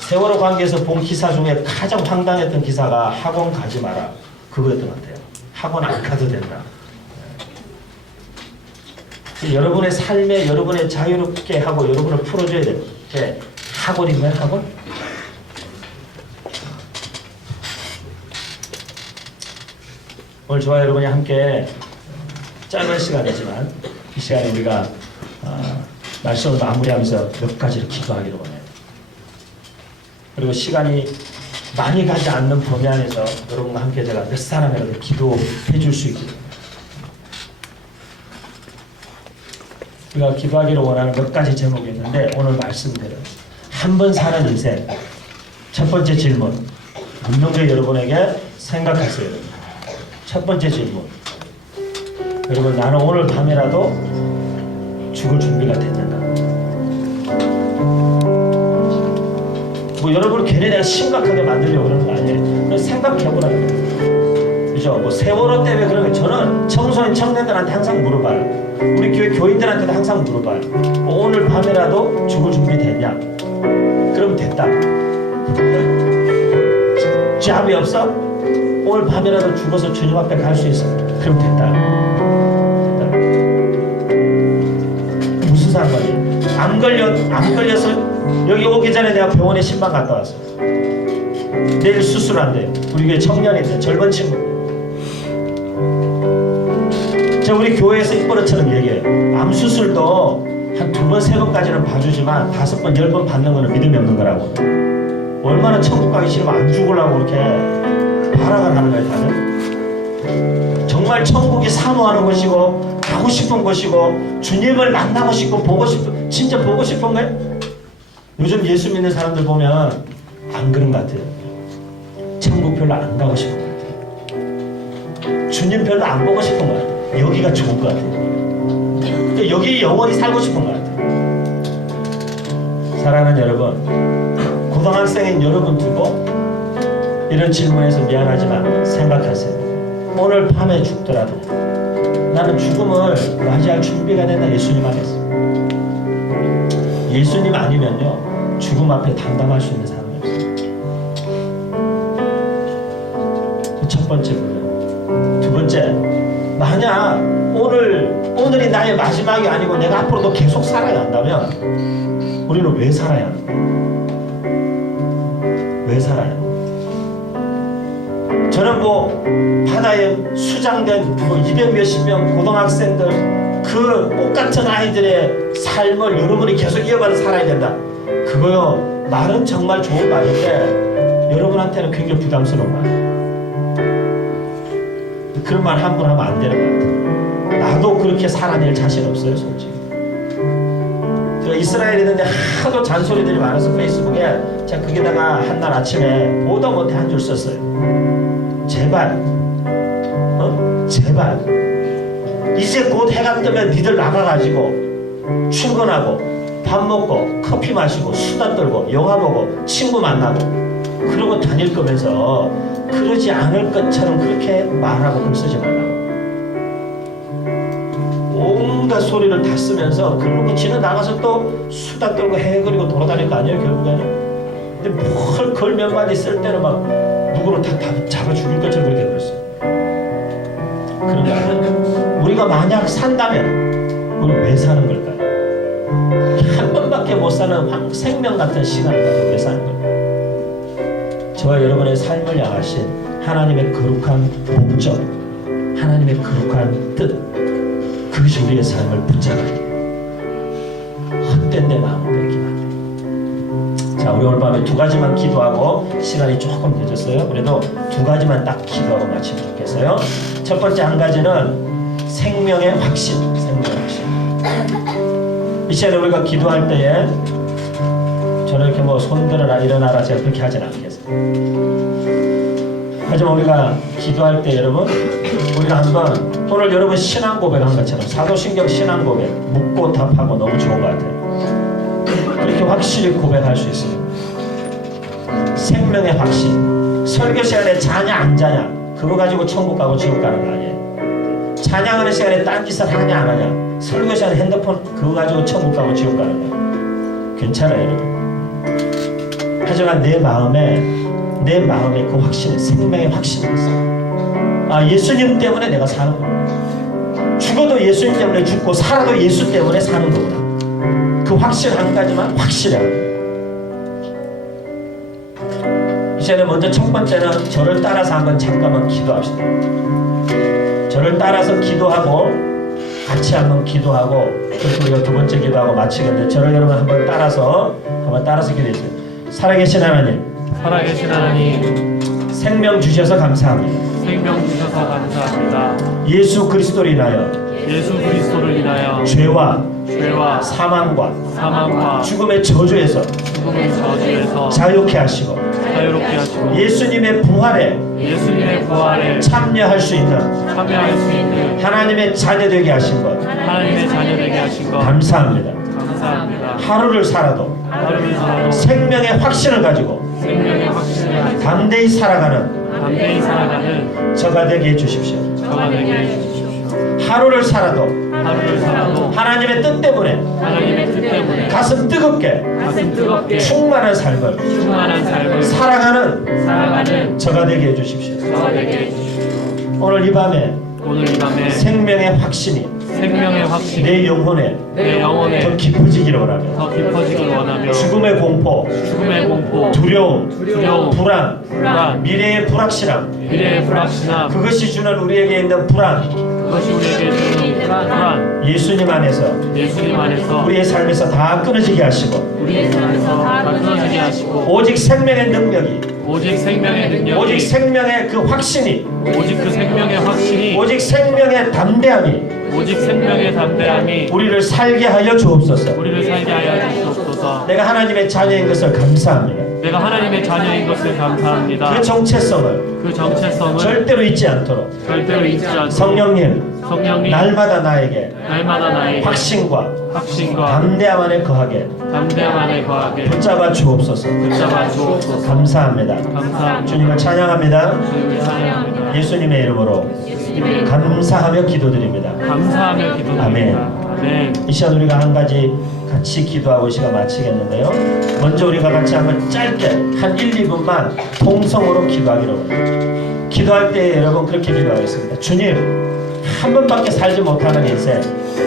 세월호 관계에서 본 기사 중에 가장 황당했던 기사가 학원 가지 마라 그거였던 것 같아요. 학원 안 가도 된다. 여러분의 삶에 여러분의 자유롭게 하고 여러분을 풀어줘야 될 게 학원인가요? 학원? 오늘 저와 여러분이 함께 짧은 시간이지만 이 시간에 우리가 말씀을 마무리하면서 몇 가지를 기도하기로 원해요. 그리고 시간이 많이 가지 않는 범위 안에서 여러분과 함께 제가 몇 사람이라도 기도해 줄 수 있기를 우리가 기도하기를 원하는 몇 가지 제목이 있는데 오늘 말씀대로 한 번 사는 인생 첫 번째 질문 문명적 여러분에게 생각하세요. 첫 번째 질문 여러분 나는 오늘 밤이라도 죽을 준비가 됐는가? 뭐 여러분을 괜히 내가 심각하게 만들려고 그러는 거 아니에요. 그냥 생각해보라는 거예요. 그죠? 뭐 세월호 때문에 그런 거 저는 청소년 청년들한테 항상 물어봐요. 우리 교회 교인들한테도 항상 물어봐요. 오늘 밤에라도 죽을 준비 됐냐? 그럼 됐다. 잡이 없어? 오늘 밤에라도 죽어서 주님 앞에 갈 수 있어. 그럼 됐다. 무슨 상관이에요? 암 걸려서 여기 오기 전에 내가 병원에 신방 갔다 왔어. 내일 수술한대. 우리 교회 청년인데 젊은 친구. 제가 우리 교회에서 입버릇처럼 얘기해요. 암 수술도 한 2번, 3번까지는 봐주지만 5번, 10번 받는 거는 믿음이 없는 거라고. 얼마나 천국 가기 싫으면 안 죽으려고 그렇게 발악을 하는 거예요, 다들. 정말 천국이 사모하는 것이고 가고 싶은 것이고 주님을 만나고 싶고 진짜 보고 싶은 거예요? 요즘 예수 믿는 사람들 보면 안 그런 것 같아요. 천국 별로 안 가고 싶은 것 같아요. 주님 별로 안 보고 싶은 것 같아요. 여기가 좋은 것 같아요. 여기 영원히 살고 싶은 것 같아요. 사랑하는 여러분, 고등학생인 여러분 두고 이런 질문에서 미안하지만 생각하세요. 오늘 밤에 죽더라도 나는 죽음을 맞이할 준비가 된다. 예수님 안에서. 예수님 아니면요 죽음 앞에 담당할 수 있는 사람이 없어요. 첫 번째 문제. 두 번째, 만약 오늘 오늘이 나의 마지막이 아니고 내가 앞으로도 계속 살아야 한다면 우리는 왜 살아야 하는 거야? 왜 살아야 하는 거야? 저는 뭐 바다에 수장된 뭐 200 몇십 명 고등학생들 그 똑같은 아이들의 삶을 여러분이 계속 이어가서 살아야 된다. 그거요, 말은 정말 좋은 말인데 여러분한테는 굉장히 부담스러운 말이에요. 그런 말 함부로 하면 안 되는 것 같아요. 나도 그렇게 살아낼 자신 없어요, 솔직히. 제가 이스라엘에 있는데 하도 잔소리들이 많아서 페이스북에 제가 거기다가 한날 아침에 보다 못해 한 줄 썼어요. 제발, 제발 이제 곧 해가 뜨면 니들 나가가지고 출근하고 밥 먹고 커피 마시고 수다 떨고 영화 보고 친구 만나고 그러고 다닐 거면서 그러지 않을 것처럼 그렇게 말하고 글 쓰지 말라고. 온갖 소리를 다 쓰면서 그러고 지는 나가서 또 수다 떨고 헤그리고 돌아다닐 거 아니에요, 결국에는. 근데 뭘 글 몇 마디 쓸 때는 막 누구를 다 잡아 죽일 것처럼 그렇게 글었어요. 그런 거 아니에요. 우리가 만약 산다면 우리 왜 사는 걸까요? 한 번밖에 못 사는 생명 같은 시간을 가지고 왜 사는 걸까요? 저와 여러분의 삶을 향하신 하나님의 거룩한 목적, 하나님의 거룩한 뜻, 그것이 우리의 삶을 붙잡아야 돼요. 헛된 데 마음을 뺏기면 안 돼요. 자, 우리 오늘 밤에 두 가지만 기도하고 시간이 조금 늦었어요. 그래도 두 가지만 딱 기도하고 마치면 좋겠어요. 첫 번째 한 가지는 생명의 확신, 생명의 확신. 이 시간에 우리가 기도할 때에 저는 이렇게 뭐 손들어라 일어나라 제가 그렇게 하진 않겠어요. 하지만 우리가 기도할 때 여러분, 우리가 한번 오늘 여러분 신앙 고백한 것처럼 사도신경 신앙 고백 묻고 답하고 너무 좋은 것 같아요. 그렇게 확실히 고백할 수 있어요. 생명의 확신. 설교 시간에 자냐 안 자냐 그거 가지고 천국 가고 지옥 가는 거 아니에요. 찬양하는 시간에 딴짓을 하냐 안 하냐 설교 시간에 핸드폰 그거 가지고 천국 가고 지옥 가는 거예요. 괜찮아요, 여러분. 하지만 내 마음에 그 확신, 생명의 확신이 있어요. 아, 예수님 때문에 내가 사는 거구나. 죽어도 예수님 때문에 죽고 살아도 예수 때문에 사는 거구나. 그 확신 한 가지만 확실해요. 이제는 먼저 첫 번째는 저를 따라서 한번 잠깐만 기도합시다. 저를 따라서 기도하고 같이 한번 기도하고 그리고 우리가 두 번째 기도하고 마치겠는데 저를 여러분 한번 따라서 기도해주세요. 살아계신 하나님, 생명 주셔서 감사합니다. 예수 그리스도를 인하여 죄와 사망과 죽음의 저주에서 자유케 하시고 예수님의 부활에 참여할 수 있는 하나님의 자녀 되게 하신 것 감사합니다. 하루를 살아도 생명의 확신을 가지고 담대히 살아가는 저가 되게 해주십시오. 하루를 살아도 하나님의 뜻 때문에 가슴 뜨겁게 충만한 삶을 살아가는 저가 되게 해주십시오. 오늘 이 밤에 생명의 확신이 내 영혼에 더 깊어지기를 원하며 죽음의 공포, 두려움, 불안, 미래의 불확실함 그것이 주는 우리에게 있는 불안 예수님 안에서 우리의 삶에서 다 끊어지게 하시고 오직 생명의 능력이 오직 생명의 그 확신이 오직 생명의 담대함이 우리를 살게 하여 주옵소서. 내가 하나님의 자녀인 것을 감사합니다. 그 정체성을 절대로 잊지 않도록 성령님 날마다 나에게 확신과 담대함 안에 거하게 붙잡아 주옵소서. 감사합니다. 주님을 찬양합니다. 예수님의 이름으로 감사하며 기도드립니다. 아멘. 이 시간 우리가 한 가지 같이 기도하고 이 시간 마치겠는데요. 먼저 우리가 같이 한번 짧게 한 1, 2분만 통성으로 기도하기로 합니다. 기도할 때 여러분 그렇게 기도하겠습니다. 주님, 한 번밖에 살지 못하는 인생,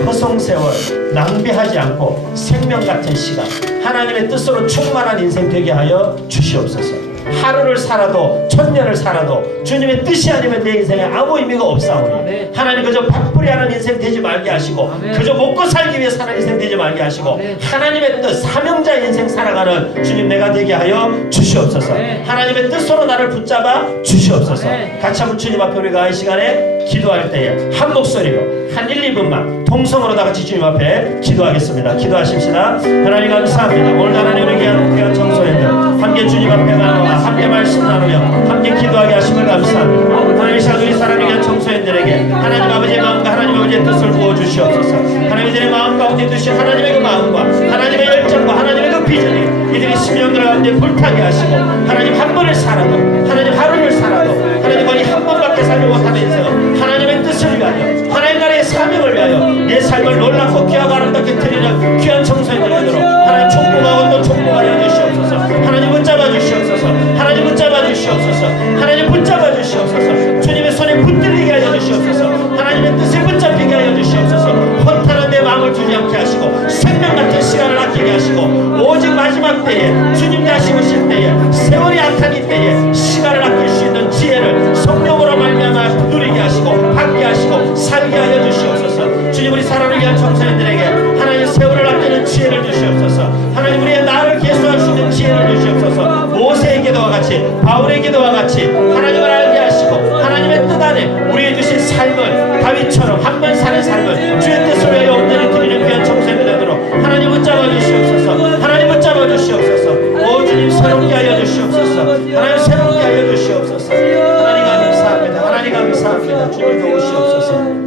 허송세월, 낭비하지 않고 생명 같은 시간, 하나님의 뜻으로 충만한 인생 되게 하여 주시옵소서. 하루를 살아도 천년을 살아도 주님의 뜻이 아니면 내 인생에 아무 의미가 없사오니 하나님 그저 밥풀이하는 인생 되지 말게 하시고 그저 먹고 살기 위해 사는 인생 되지 말게 하시고 하나님의 뜻 사명자의 인생 살아가는 주님 내가 되게 하여 주시옵소서. 하나님의 뜻으로 나를 붙잡아 주시옵소서. 같이 한번 주님 앞에 우리가 이 시간에 기도할 때에 한 목소리로 한 1, 2분만 동성으로 다 같이 주님 앞에 기도하겠습니다. 기도하십시다. 하나님 감사합니다. 오늘 하나님 우리 귀한 청소년들 함께 주님 앞에 나와 함께 말씀 나누며 함께 기도하게 하심을 감사합니다. 하나님 시간 우리 사람이 귀한 청소년들에게 하나님 아버지의 마음과 하나님 아버지의 뜻을 부어주시옵소서. 하나님들의 마음 가운데 두신 하나님의 그 마음과 하나님의 열정과 하나님의 그 비전이 이들의 심령들 가운데 불타게 하시고 하나님 한 번을 살아도 하나님 하루를 살아도 하나님 거의 한 번밖에 살지 못하는 인생은 하나님의 뜻을 위하여 하나님 나라의 사명을 위하여 내 삶을 놀랍고 귀하고 아름답게 드리는 귀한 청소년들 되도록 하나님 촉구하고 또 촉구하여 주시옵소서. 하나님 붙잡아 주시옵소서. 하나님 붙잡아 주시옵소서. 하나님 붙잡아 주시옵소서. 주님의 손에 붙들리게 하여 주시옵소서. 하나님의 뜻을 붙잡히게 하여 주시옵소서. 허탄한 내 마음을 두지 않게 하시고 생명 같은 시간을 아끼게 하시고 오직 마지막 때에 주님 다시 오실 때에 세월이 악한 이 때에 시간을 아낄 수 있는 지혜를 성령으로 말미암아 누리게 하시고 받게 하시고 살게 하여 주시옵소서. 주님 우리 사랑을 위한 청소년들에게 하나님 세월을 아끼는 지혜를 주시옵소서. 하나님 우리의 나를 계수할 수 있는 지혜를 주시옵소서. 모세의 기도와 같이 바울의 기도와 같이 하나님을 알게 하시고 하나님의 뜻 안에 우리의 주신 삶을 다윗처럼 한 번 사는 삶을 주의 뜻을 위하여 온전히 드리는 귀한 청소년들 되도록 하나님 붙잡아 주시옵소서. 하나님 붙잡아 주시옵소서. 오 주님 새롭게 하여 주시옵소서. 하나님 새롭게 하여 주시옵소서. 하나님 감사합니다. 하나님 감사합니다. 주님 도우시옵소서.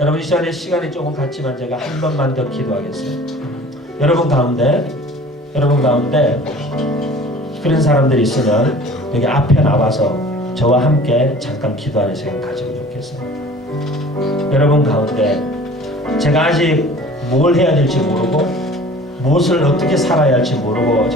여러분 이 시간이 조금 같지만 제가 한 번만 더 기도하겠어요. 여러분 가운데 그런 사람들이 있으면 여기 앞에 나와서 저와 함께 잠깐 기도하는 시간 가지면 좋겠어요. 여러분 가운데 제가 아직 뭘 해야 될지 모르고 무엇을 어떻게 살아야 할지 모르고